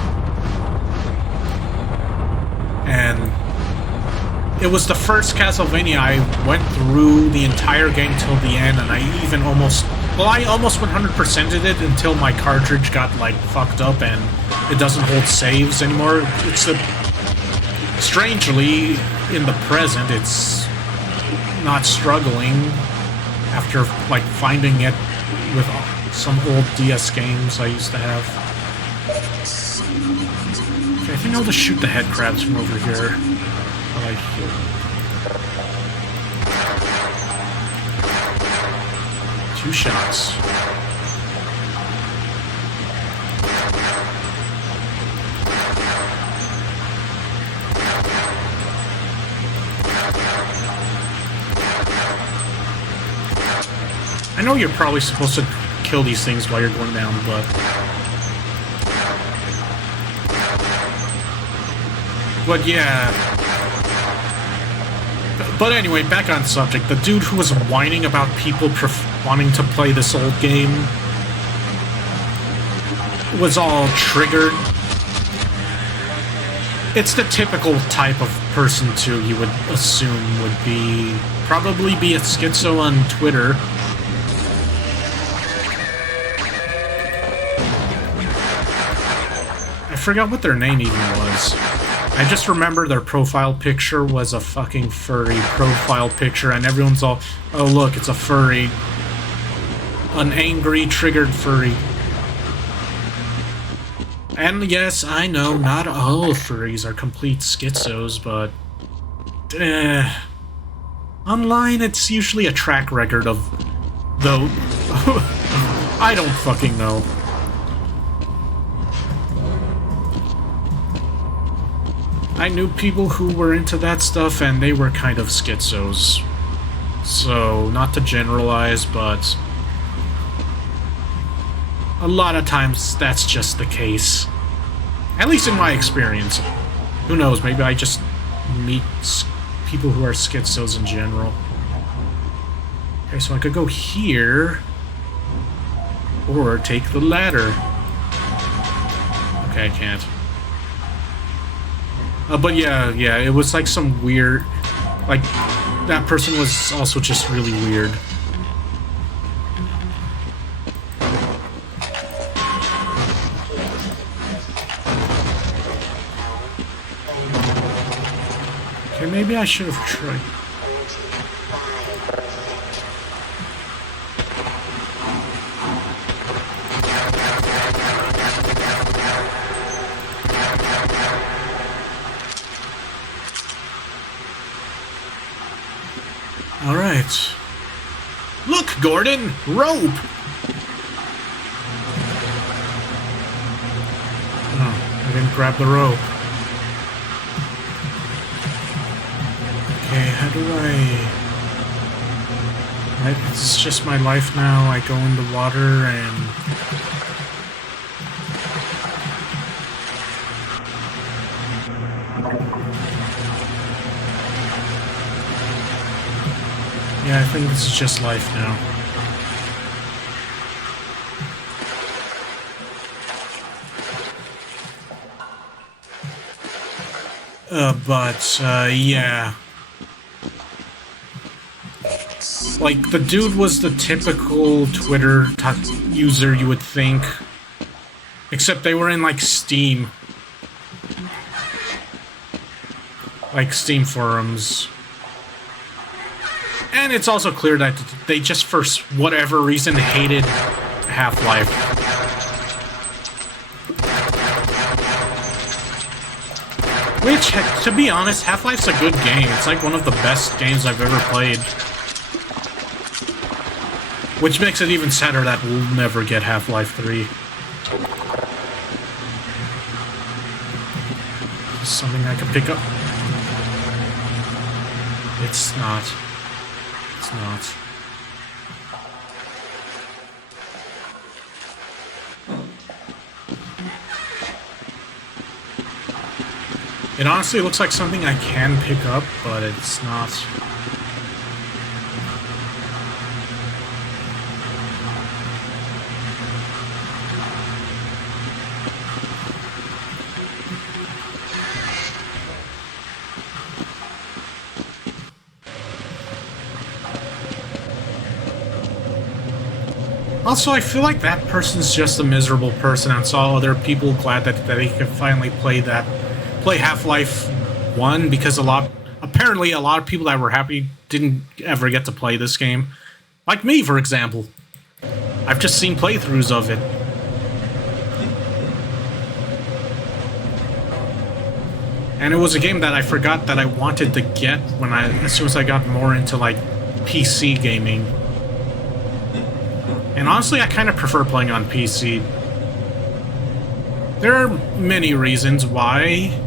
And it was the first Castlevania I went through the entire game till the end, and I almost 100%ed it until my cartridge got, like, fucked up and it doesn't hold saves anymore. Strangely, in the present, it's not struggling after, like, finding it with some old DS games I used to have. Okay, I think I'll just shoot the head crabs from over here. Two shots. I know you're probably supposed to kill these things while you're going down, but... But yeah... But anyway, back on subject, the dude who was whining about people wanting to play this old game was all triggered. It's the typical type of person, too, you would assume would probably be a schizo on Twitter. I forgot what their name even was. I just remember their profile picture was a fucking furry profile picture, and everyone's all, oh look, it's a furry. An angry, triggered furry. And yes, I know, not all furries are complete schizos, but... online, it's usually a track record of... though... I don't fucking know. I knew people who were into that stuff, and they were kind of schizos. So, not to generalize, but... a lot of times, that's just the case. At least in my experience. Who knows, maybe I just meet people who are schizos in general. Okay, so I could go here... or take the ladder. Okay, I can't. But yeah, it was like some weird... like, that person was also just really weird. Okay, maybe I should have tried... it. Look, Gordon! Rope! Oh, I didn't grab the rope. Okay, how do It's just my life now. I go in the water and... Yeah, I think this is just life now. Yeah. Like, the dude was the typical Twitter user you would think. Except they were in, like, Steam. Like, Steam forums. And it's also clear that they just, for whatever reason, hated Half-Life. Which, to be honest, Half-Life's a good game. It's like one of the best games I've ever played. Which makes it even sadder that we'll never get Half-Life 3. Is something I can pick up? It's not. It's not. It honestly looks like something I can pick up, but it's not. Also, I feel like that person's just a miserable person and saw other people glad that they could finally play Half-Life 1, because apparently a lot of people that were happy didn't ever get to play this game. Like me, for example. I've just seen playthroughs of it. And it was a game that I forgot that I wanted to get as soon as I got more into, like, PC gaming. And honestly, I kind of prefer playing on PC. There are many reasons why.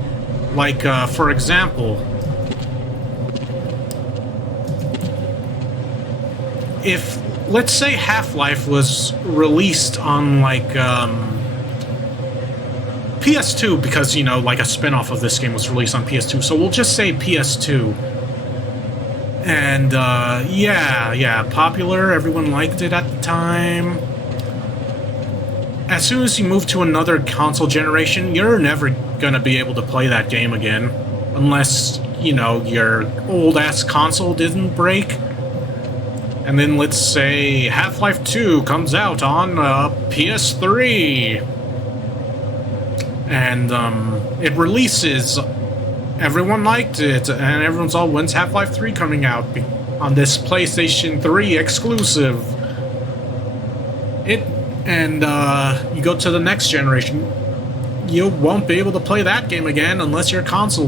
Like, for example, if, let's say, Half-Life was released on, like, PS2, because, you know, like, a spin-off of this game was released on PS2, so we'll just say PS2. And, yeah, popular, everyone liked it at the time. As soon as you move to another console generation, you're never gonna be able to play that game again. Unless, you know, your old-ass console didn't break. And then let's say Half-Life 2 comes out on PS3. And, it releases. Everyone liked it, and everyone's all, when's Half-Life 3 coming out? On this PlayStation 3 exclusive. You go to the next generation, you won't be able to play that game again unless your console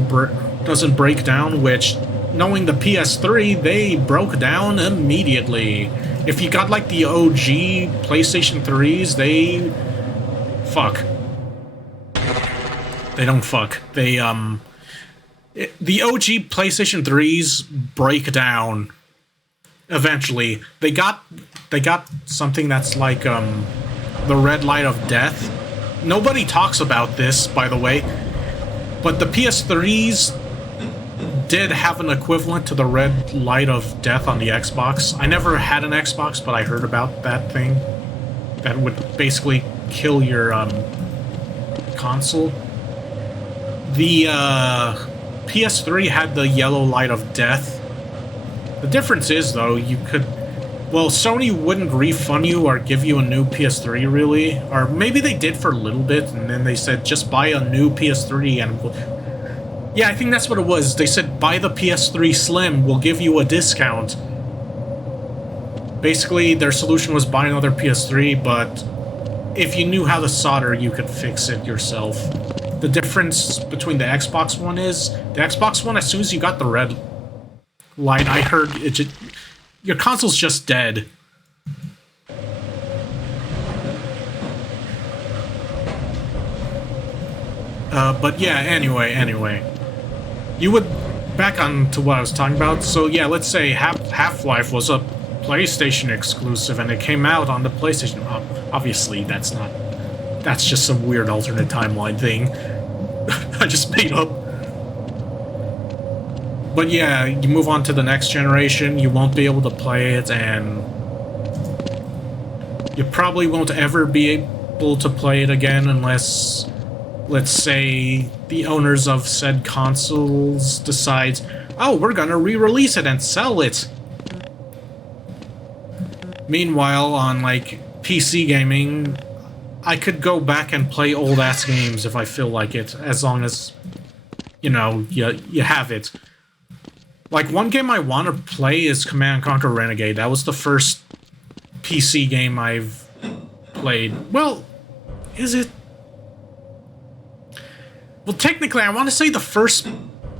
doesn't break down, which, knowing the PS3, they broke down immediately. If you got, like, the OG PlayStation 3s, they... fuck. They don't fuck. They, the OG PlayStation 3s break down eventually. They got something that's like the red light of death. Nobody talks about this, by the way, but the PS3s did have an equivalent to the red light of death on the Xbox. I never had an Xbox, but I heard about that thing that would basically kill your console. The PS3 had the yellow light of death. The difference is, though, well, Sony wouldn't refund you or give you a new PS3, really. Or maybe they did for a little bit, and then they said, just buy a new PS3 and yeah, I think that's what it was. They said, buy the PS3 Slim, we'll give you a discount. Basically, their solution was buy another PS3, but if you knew how to solder, you could fix it yourself. The difference between the Xbox One is, the Xbox One, as soon as you got the red light, I heard it just... your console's just dead. But yeah, anyway. You would... Back on to what I was talking about. So yeah, let's say Half-Life was a PlayStation exclusive and it came out on the PlayStation. Obviously, that's not... That's just some weird alternate timeline thing I just made up. But yeah, you move on to the next generation, you won't be able to play it, and you probably won't ever be able to play it again unless, let's say, the owners of said consoles decide, oh, we're gonna re-release it and sell it. Meanwhile, on, like, PC gaming, I could go back and play old-ass games if I feel like it, as long as, you know, you have it. Like, one game I want to play is Command & Conquer Renegade. That was the first PC game I've played. Well, is it? Well, technically, I want to say the first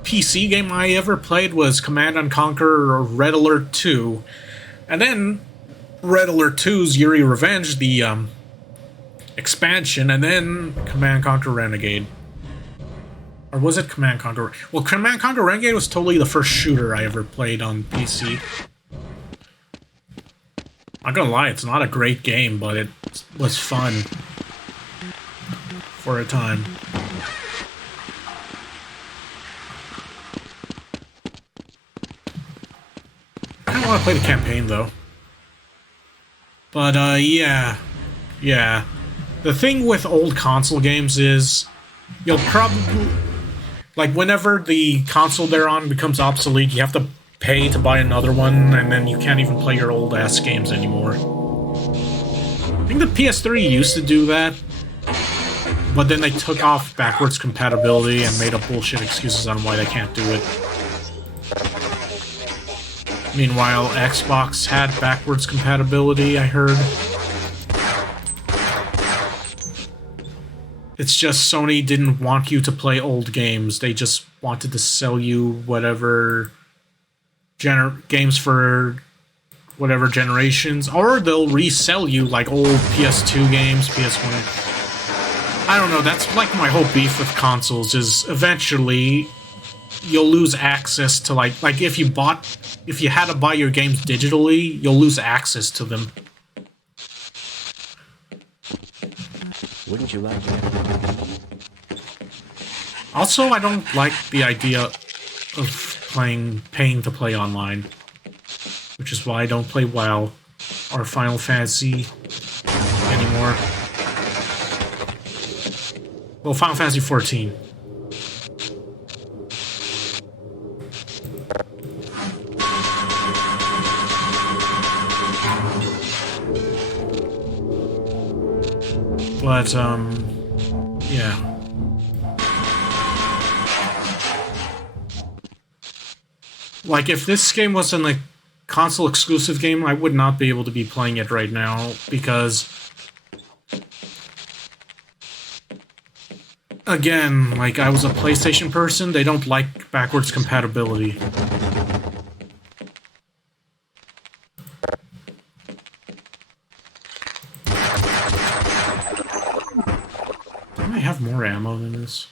PC game I ever played was Command & Conquer Red Alert 2. And then Red Alert 2's Yuri Revenge, the expansion, and then Command & Conquer Renegade. Or was it Command & Conquer? Well, Command & Conquer Renegade was totally the first shooter I ever played on PC. I'm not gonna lie, it's not a great game, but it was fun. For a time. I kinda wanna play the campaign, though. But, yeah. Yeah. The thing with old console games is, you'll probably... Like, whenever the console they're on becomes obsolete, you have to pay to buy another one, and then you can't even play your old-ass games anymore. I think the PS3 used to do that, but then they took off backwards compatibility and made up bullshit excuses on why they can't do it. Meanwhile, Xbox had backwards compatibility, I heard. It's just Sony didn't want you to play old games. They just wanted to sell you whatever games for whatever generations, or they'll resell you like old PS2 games, PS1. I don't know, that's like my whole beef with consoles, is eventually you'll lose access to like if you had to buy your games digitally, you'll lose access to them. Wouldn't you like that? Also, I don't like the idea of paying to play online, which is why I don't play WoW or Final Fantasy anymore. Well, Final Fantasy 14. But, yeah. Like, if this game wasn't a console-exclusive game, I would not be able to be playing it right now, because... Again, like, I was a PlayStation person, they don't like backwards compatibility. I have more ammo than this.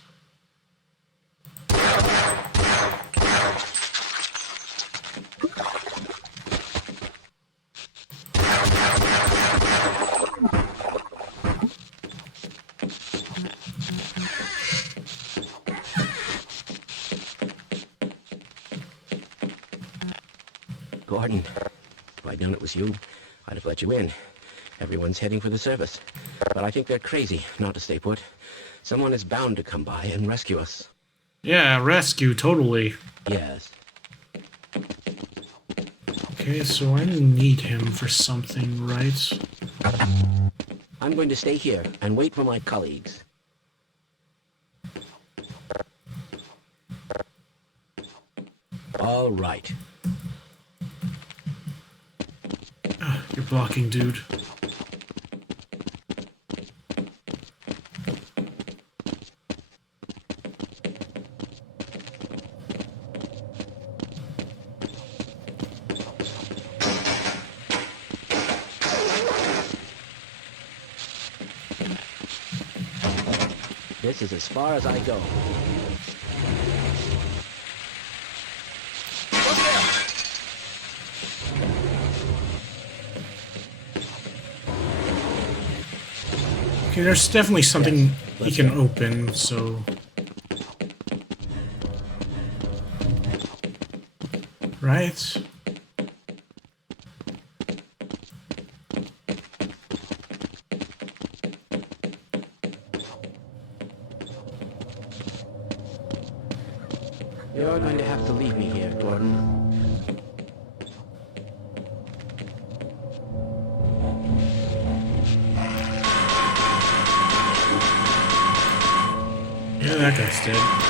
Gordon, if I'd known it was you, I'd have let you in. Everyone's heading for the surface. But I think they're crazy not to stay put. Someone is bound to come by and rescue us. Yeah, rescue, totally. Yes. Okay, so I need him for something, right? I'm going to stay here and wait for my colleagues. All right. You're blocking, dude. This is as far as I go. Okay, there's definitely something he can open, so... Right? You're going to have to leave me here, Gordon. Yeah, that guy's dead.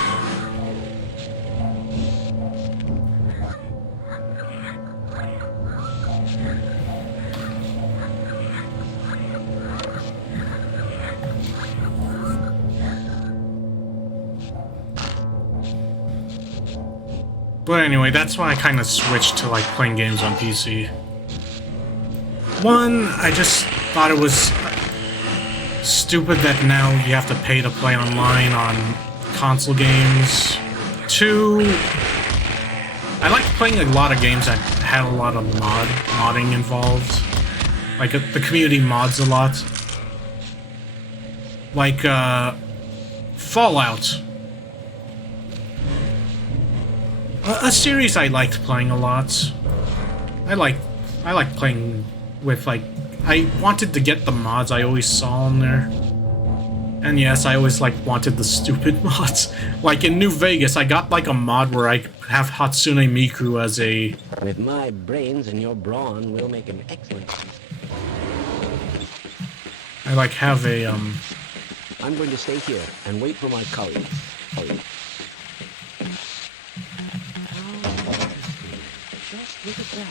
But anyway, that's why I kind of switched to like playing games on PC. One, I just thought it was stupid that now you have to pay to play online on console games. Two, I liked playing a lot of games that had a lot of modding involved. Like the community mods a lot. Like Fallout. A series I liked playing a lot. I like playing with like I wanted to get the mods I always saw on there. And yes, I always like wanted the stupid mods. Like in New Vegas, I got like a mod where I have Hatsune Miku as a... With my brains and your brawn, we'll make an excellent... I like have a I'm going to stay here and wait for my colleagues. Just look at that.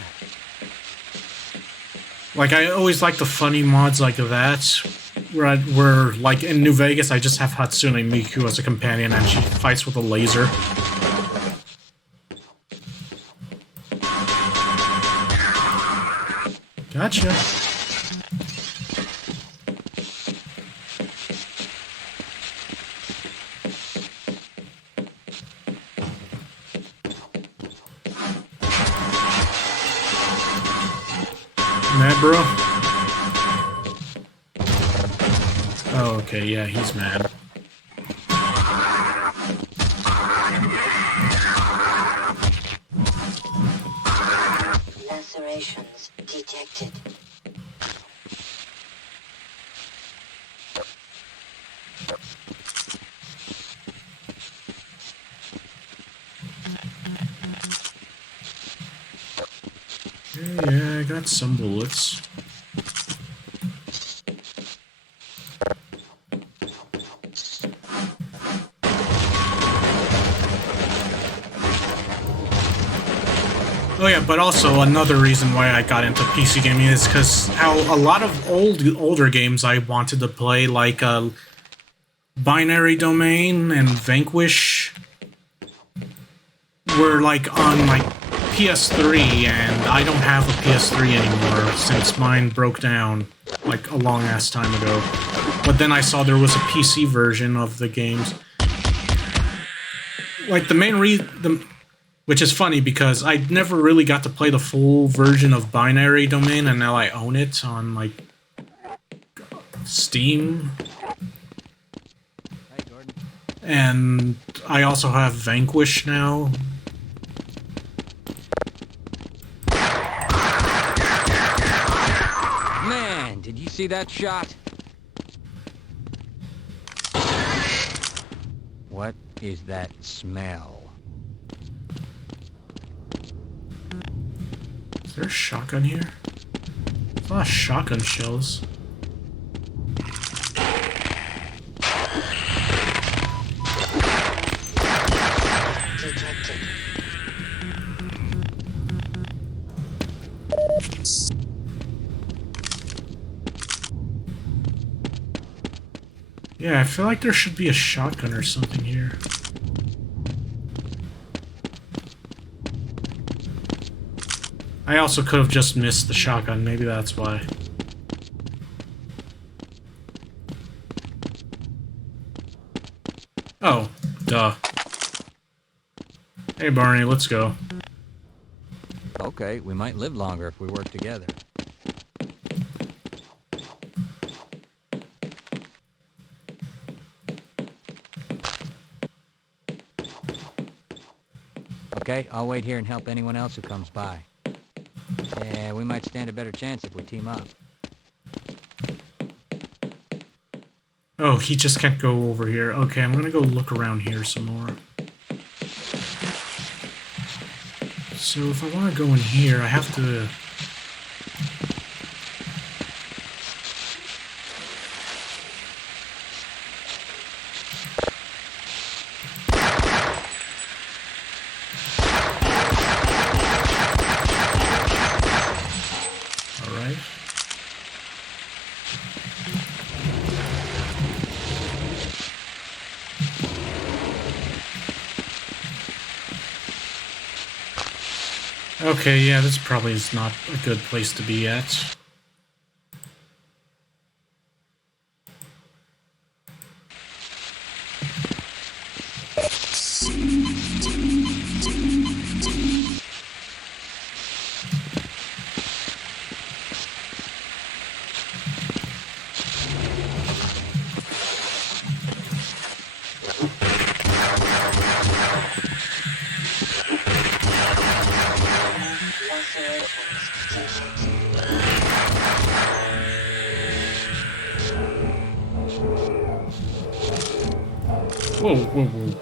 Like, I always like the funny mods like that, where like, in New Vegas, I just have Hatsune Miku as a companion, and she fights with a laser. Gotcha. Mad, bro? Oh, okay, yeah, he's mad. Lacerations detected. Yeah, I got some bullets. Oh yeah, but also another reason why I got into PC gaming is because how a lot of older games I wanted to play, like Binary Domain and Vanquish, were like on my PS3, and I don't have a PS3 anymore since mine broke down like a long ass time ago. But then I saw there was a PC version of the games. Like the main which is funny because I never really got to play the full version of Binary Domain, and now I own it on like Steam. And I also have Vanquish now. Man, did you see that shot? What is that smell? Is there a shotgun here? There's a lot of shotgun shells. Detected. Yeah, I feel like there should be a shotgun or something here. I also could have just missed the shotgun, maybe that's why. Oh, duh. Hey, Barney, let's go. Okay, we might live longer if we work together. Okay, I'll wait here and help anyone else who comes by. Yeah, we might stand a better chance if we team up. Oh, he just can't go over here. Okay, I'm gonna go look around here some more. So if I want to go in here, I have to... Alright. Okay, yeah, this probably is not a good place to be at. Whoa, whoa, whoa.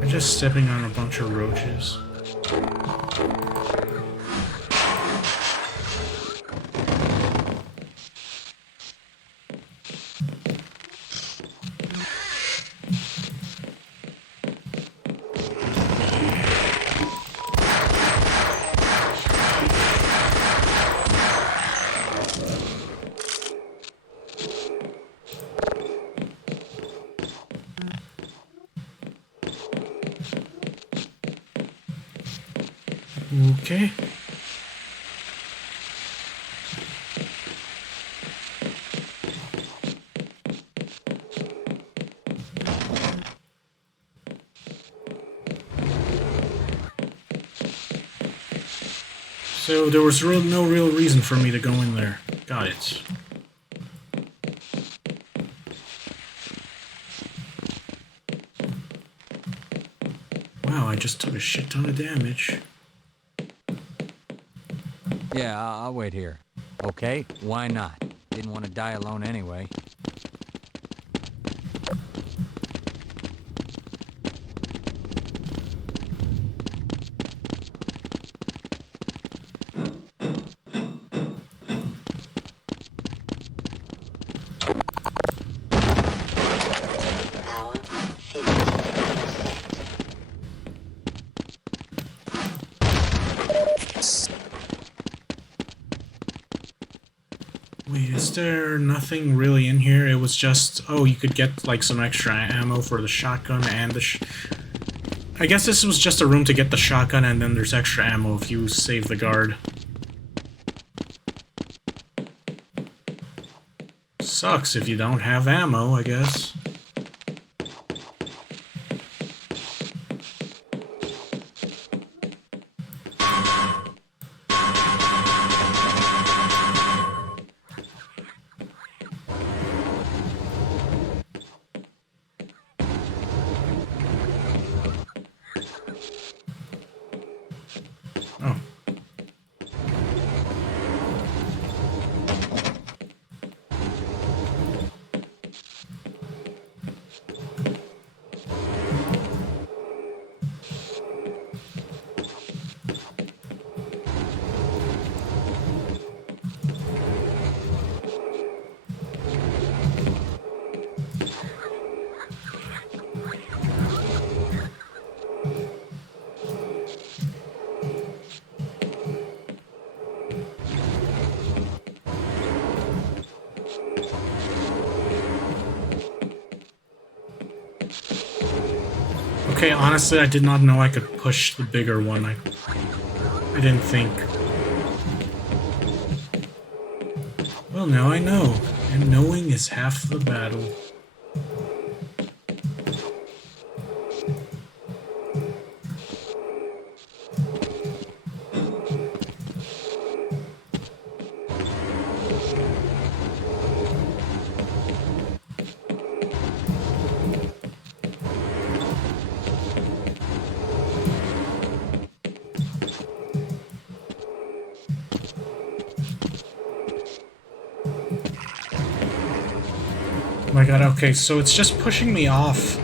I'm just stepping on a bunch of roaches. Okay. So there was no real reason for me to go in there. Got it. Wow, I just took a shit ton of damage. Yeah, I'll wait here. Okay, why not? Didn't want to die alone anyway. Power 50%. Wait, is there nothing really in here? It was just, oh, you could get like some extra ammo for the shotgun and the I guess this was just a room to get the shotgun and then there's extra ammo if you save the guard. Sucks if you don't have ammo, I guess. Oh. Okay, honestly, I did not know I could push the bigger one. I didn't think. Well, now I know, and knowing is half the battle. Oh my god, okay, so it's just pushing me off.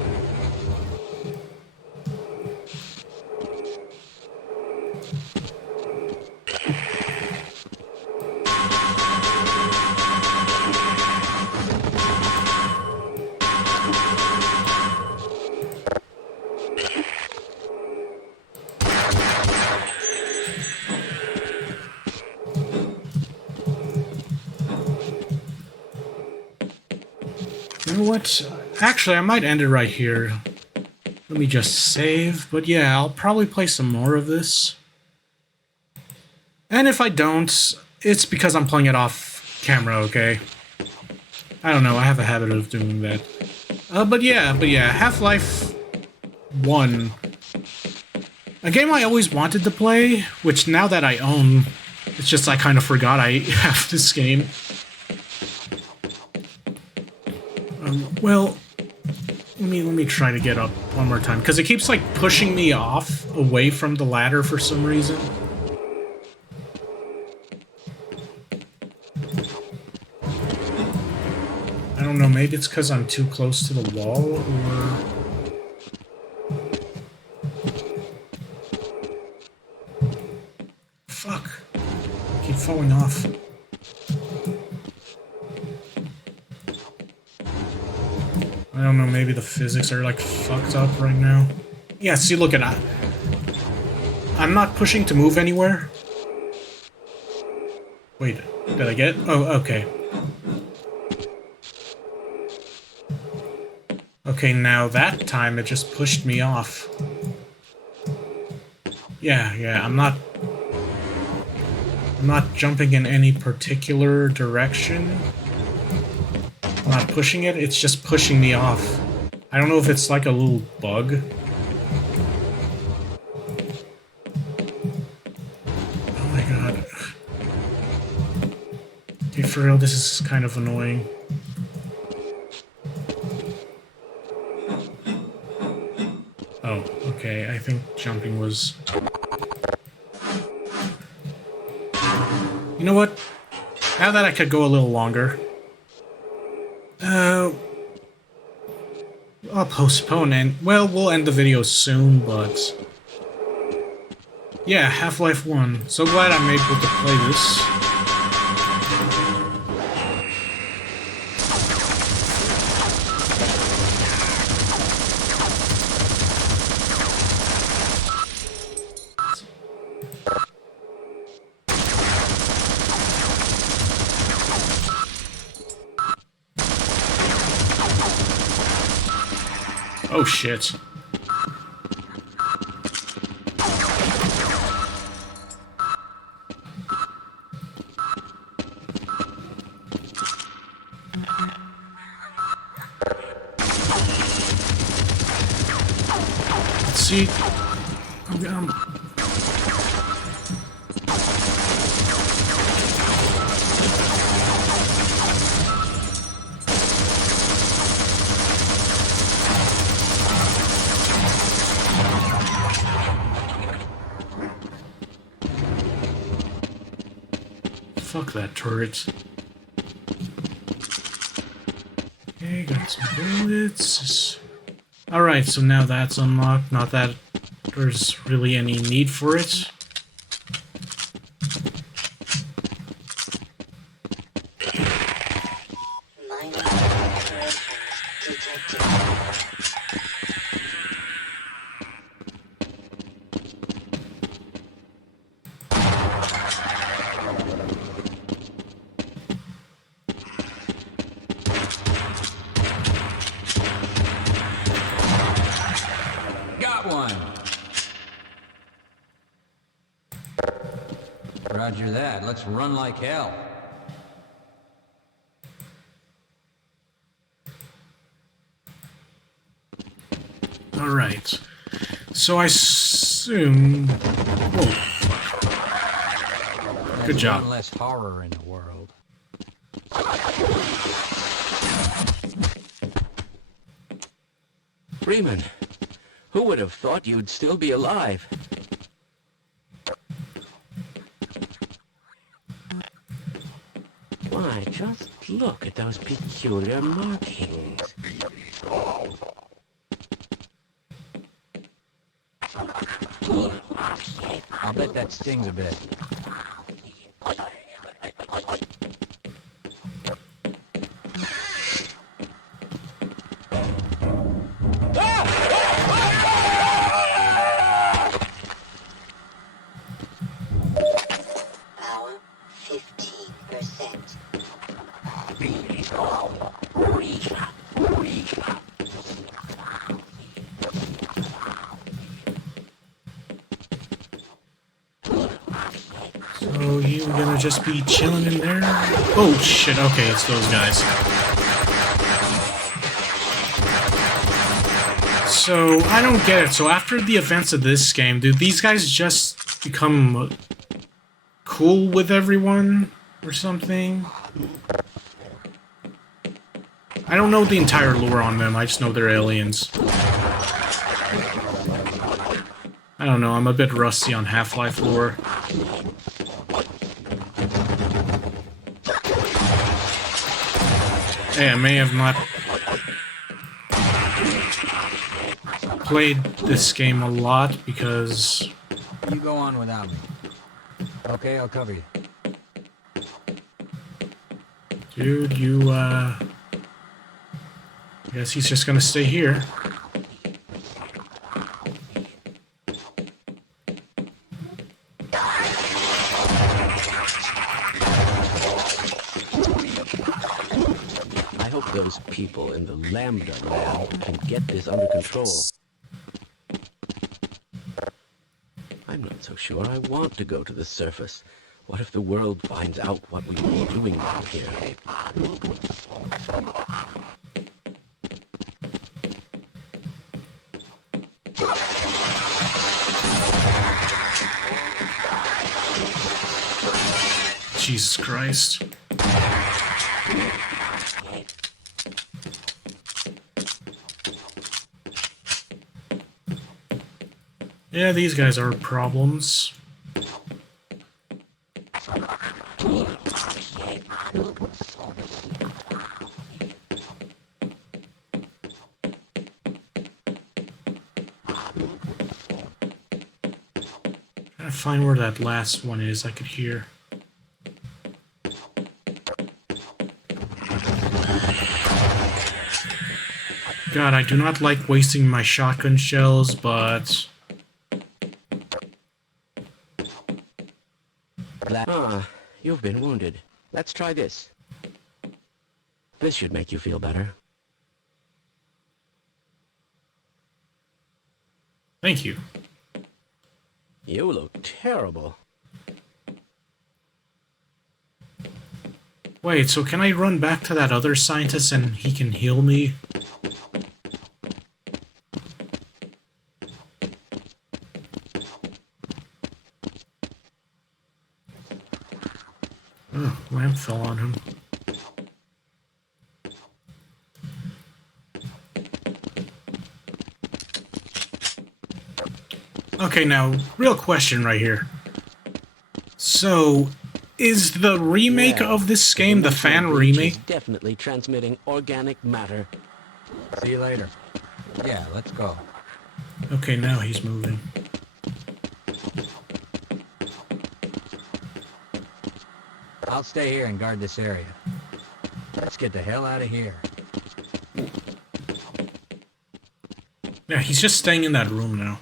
You know what? Actually, I might end it right here. Let me just save. But yeah, I'll probably play some more of this. And if I don't, it's because I'm playing it off camera, okay? I don't know, I have a habit of doing that. But yeah, Half-Life 1. A game I always wanted to play, which now that I own, it's just I kind of forgot I have this game. Well, let me try to get up one more time, because it keeps, like, pushing me off away from the ladder for some reason. I don't know, maybe it's because I'm too close to the wall, or... Fuck. I keep falling off. I don't know, maybe the physics are, like, fucked up right now. Yeah, see, look at that. I'm not pushing to move anywhere. Wait, did I get it? Oh, okay. Okay, now that time it just pushed me off. Yeah, I'm not jumping in any particular direction. I'm not pushing it, it's just pushing me off. I don't know if it's like a little bug. Oh my god. Okay, for real, this is kind of annoying. Oh, okay, I think jumping was... You know what? Now that I could go a little longer... I'll postpone and... Well, we'll end the video soon, but... Yeah, Half-Life 1. So glad I'm able to play this. Oh shit. Let's see. Fuck that turret. Okay, got some bullets. Alright, so now that's unlocked. Not that there's really any need for it. Roger that. Let's run like hell. Alright. So I assume... Oh, good There's job. one less horror in the world. Freeman, who would have thought you'd still be alive? Why, just look at those peculiar markings. I'll bet that stings a bit. Power 15%. So you gonna just be chilling in there? Oh shit, okay, it's those guys. So, I don't get it. So after the events of this game, do these guys just become cool with everyone? Or something? I don't know the entire lore on them, I just know they're aliens. I don't know, I'm a bit rusty on Half-Life lore. Hey, I may have not played this game a lot because... You go on without me. Okay, I'll cover you. Dude, you, I guess he's just gonna stay here. I hope those people in the Lambda lab can get this under control. I'm not so sure I want to go to the surface. What if the world finds out what we've been doing down here? Jesus Christ. Yeah, these guys are problems. Trying to find where that last one is I could hear. God, I do not like wasting my shotgun shells, but... Ah, you've been wounded. Let's try this. This should make you feel better. Thank you. You look terrible. Wait, so can I run back to that other scientist and he can heal me? Oh, lamp fell on him. Okay, now, real question right here. So, is the remake Well, of this game the fan dimensional breach remake? is definitely transmitting organic matter. See you later. Yeah, let's go. Okay, now he's moving. I'll stay here and guard this area. Let's get the hell out of here. Yeah, he's just staying in that room now.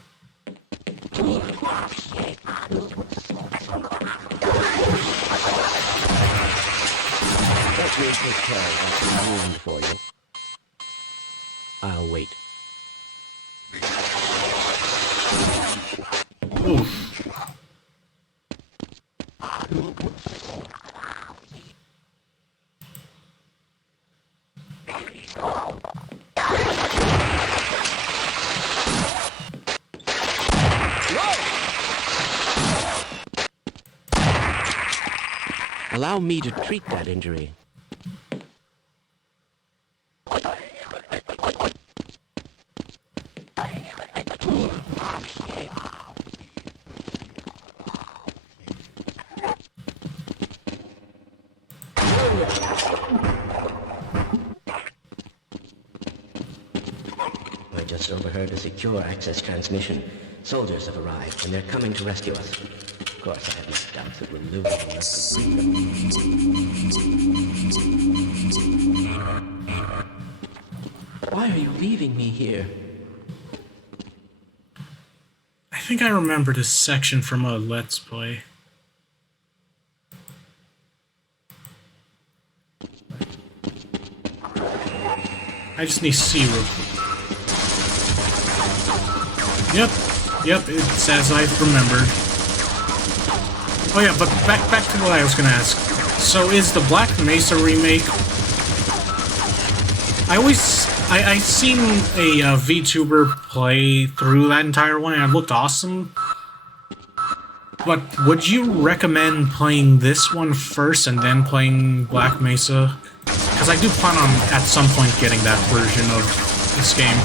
Let me take care of that wound for you. I'll wait. Oof. Allow me to treat that injury. I just overheard a secure access transmission. Soldiers have arrived, and they're coming to rescue us. Of course, I have my doubts that we'll lose long enough to beat them. Why are you leaving me here? I think I remember this section from a Let's Play. I just need to see real quick. Yep, it's as I've remembered. Oh yeah, but back to what I was gonna ask. So is the Black Mesa remake... I seen a VTuber play through that entire one and it looked awesome. But would you recommend playing this one first and then playing Black Mesa? Because I do plan on, at some point, getting that version of this game.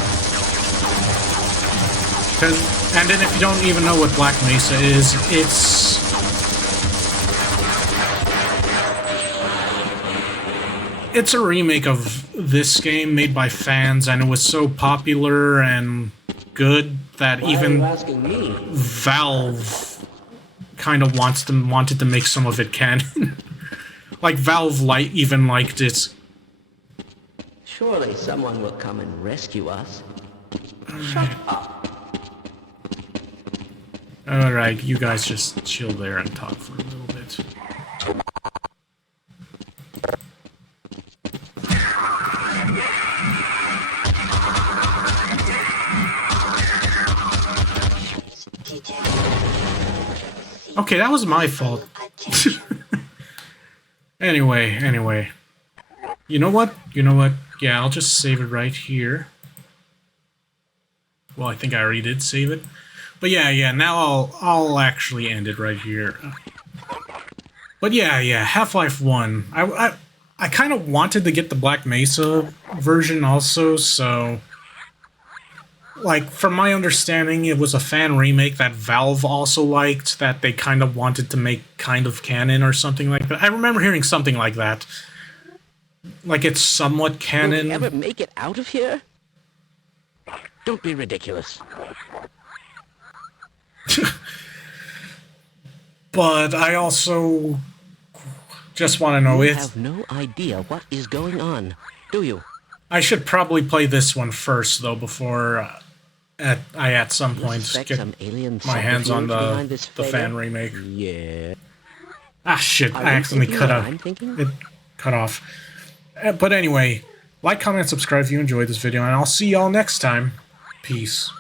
And then if you don't even know what Black Mesa is, it's a remake of this game made by fans, and it was so popular and good that even Valve kind of wanted to make some of it canon. Like Valve even liked it. Surely someone will come and rescue us. Shut up. Alright, you guys just chill there and talk for a little bit. Okay, that was my fault. Anyway. You know what? Yeah, I'll just save it right here. Well, I think I already did save it. But yeah, now I'll actually end it right here. But yeah, Half-Life 1. I kind of wanted to get the Black Mesa version also, so... Like, from my understanding, it was a fan remake that Valve also liked, that they kind of wanted to make kind of canon or something like that. I remember hearing something like that. Like, it's somewhat canon. Will we ever make it out of here? Don't be ridiculous. But I also just want to know You if... have no idea what is going on, do you? I should probably play this one first, though, before I at some point get some alien my hands on the fan remake. Yeah. Ah, shit, I accidentally it cut off. But anyway, like, comment, subscribe if you enjoyed this video, and I'll see y'all next time. Peace.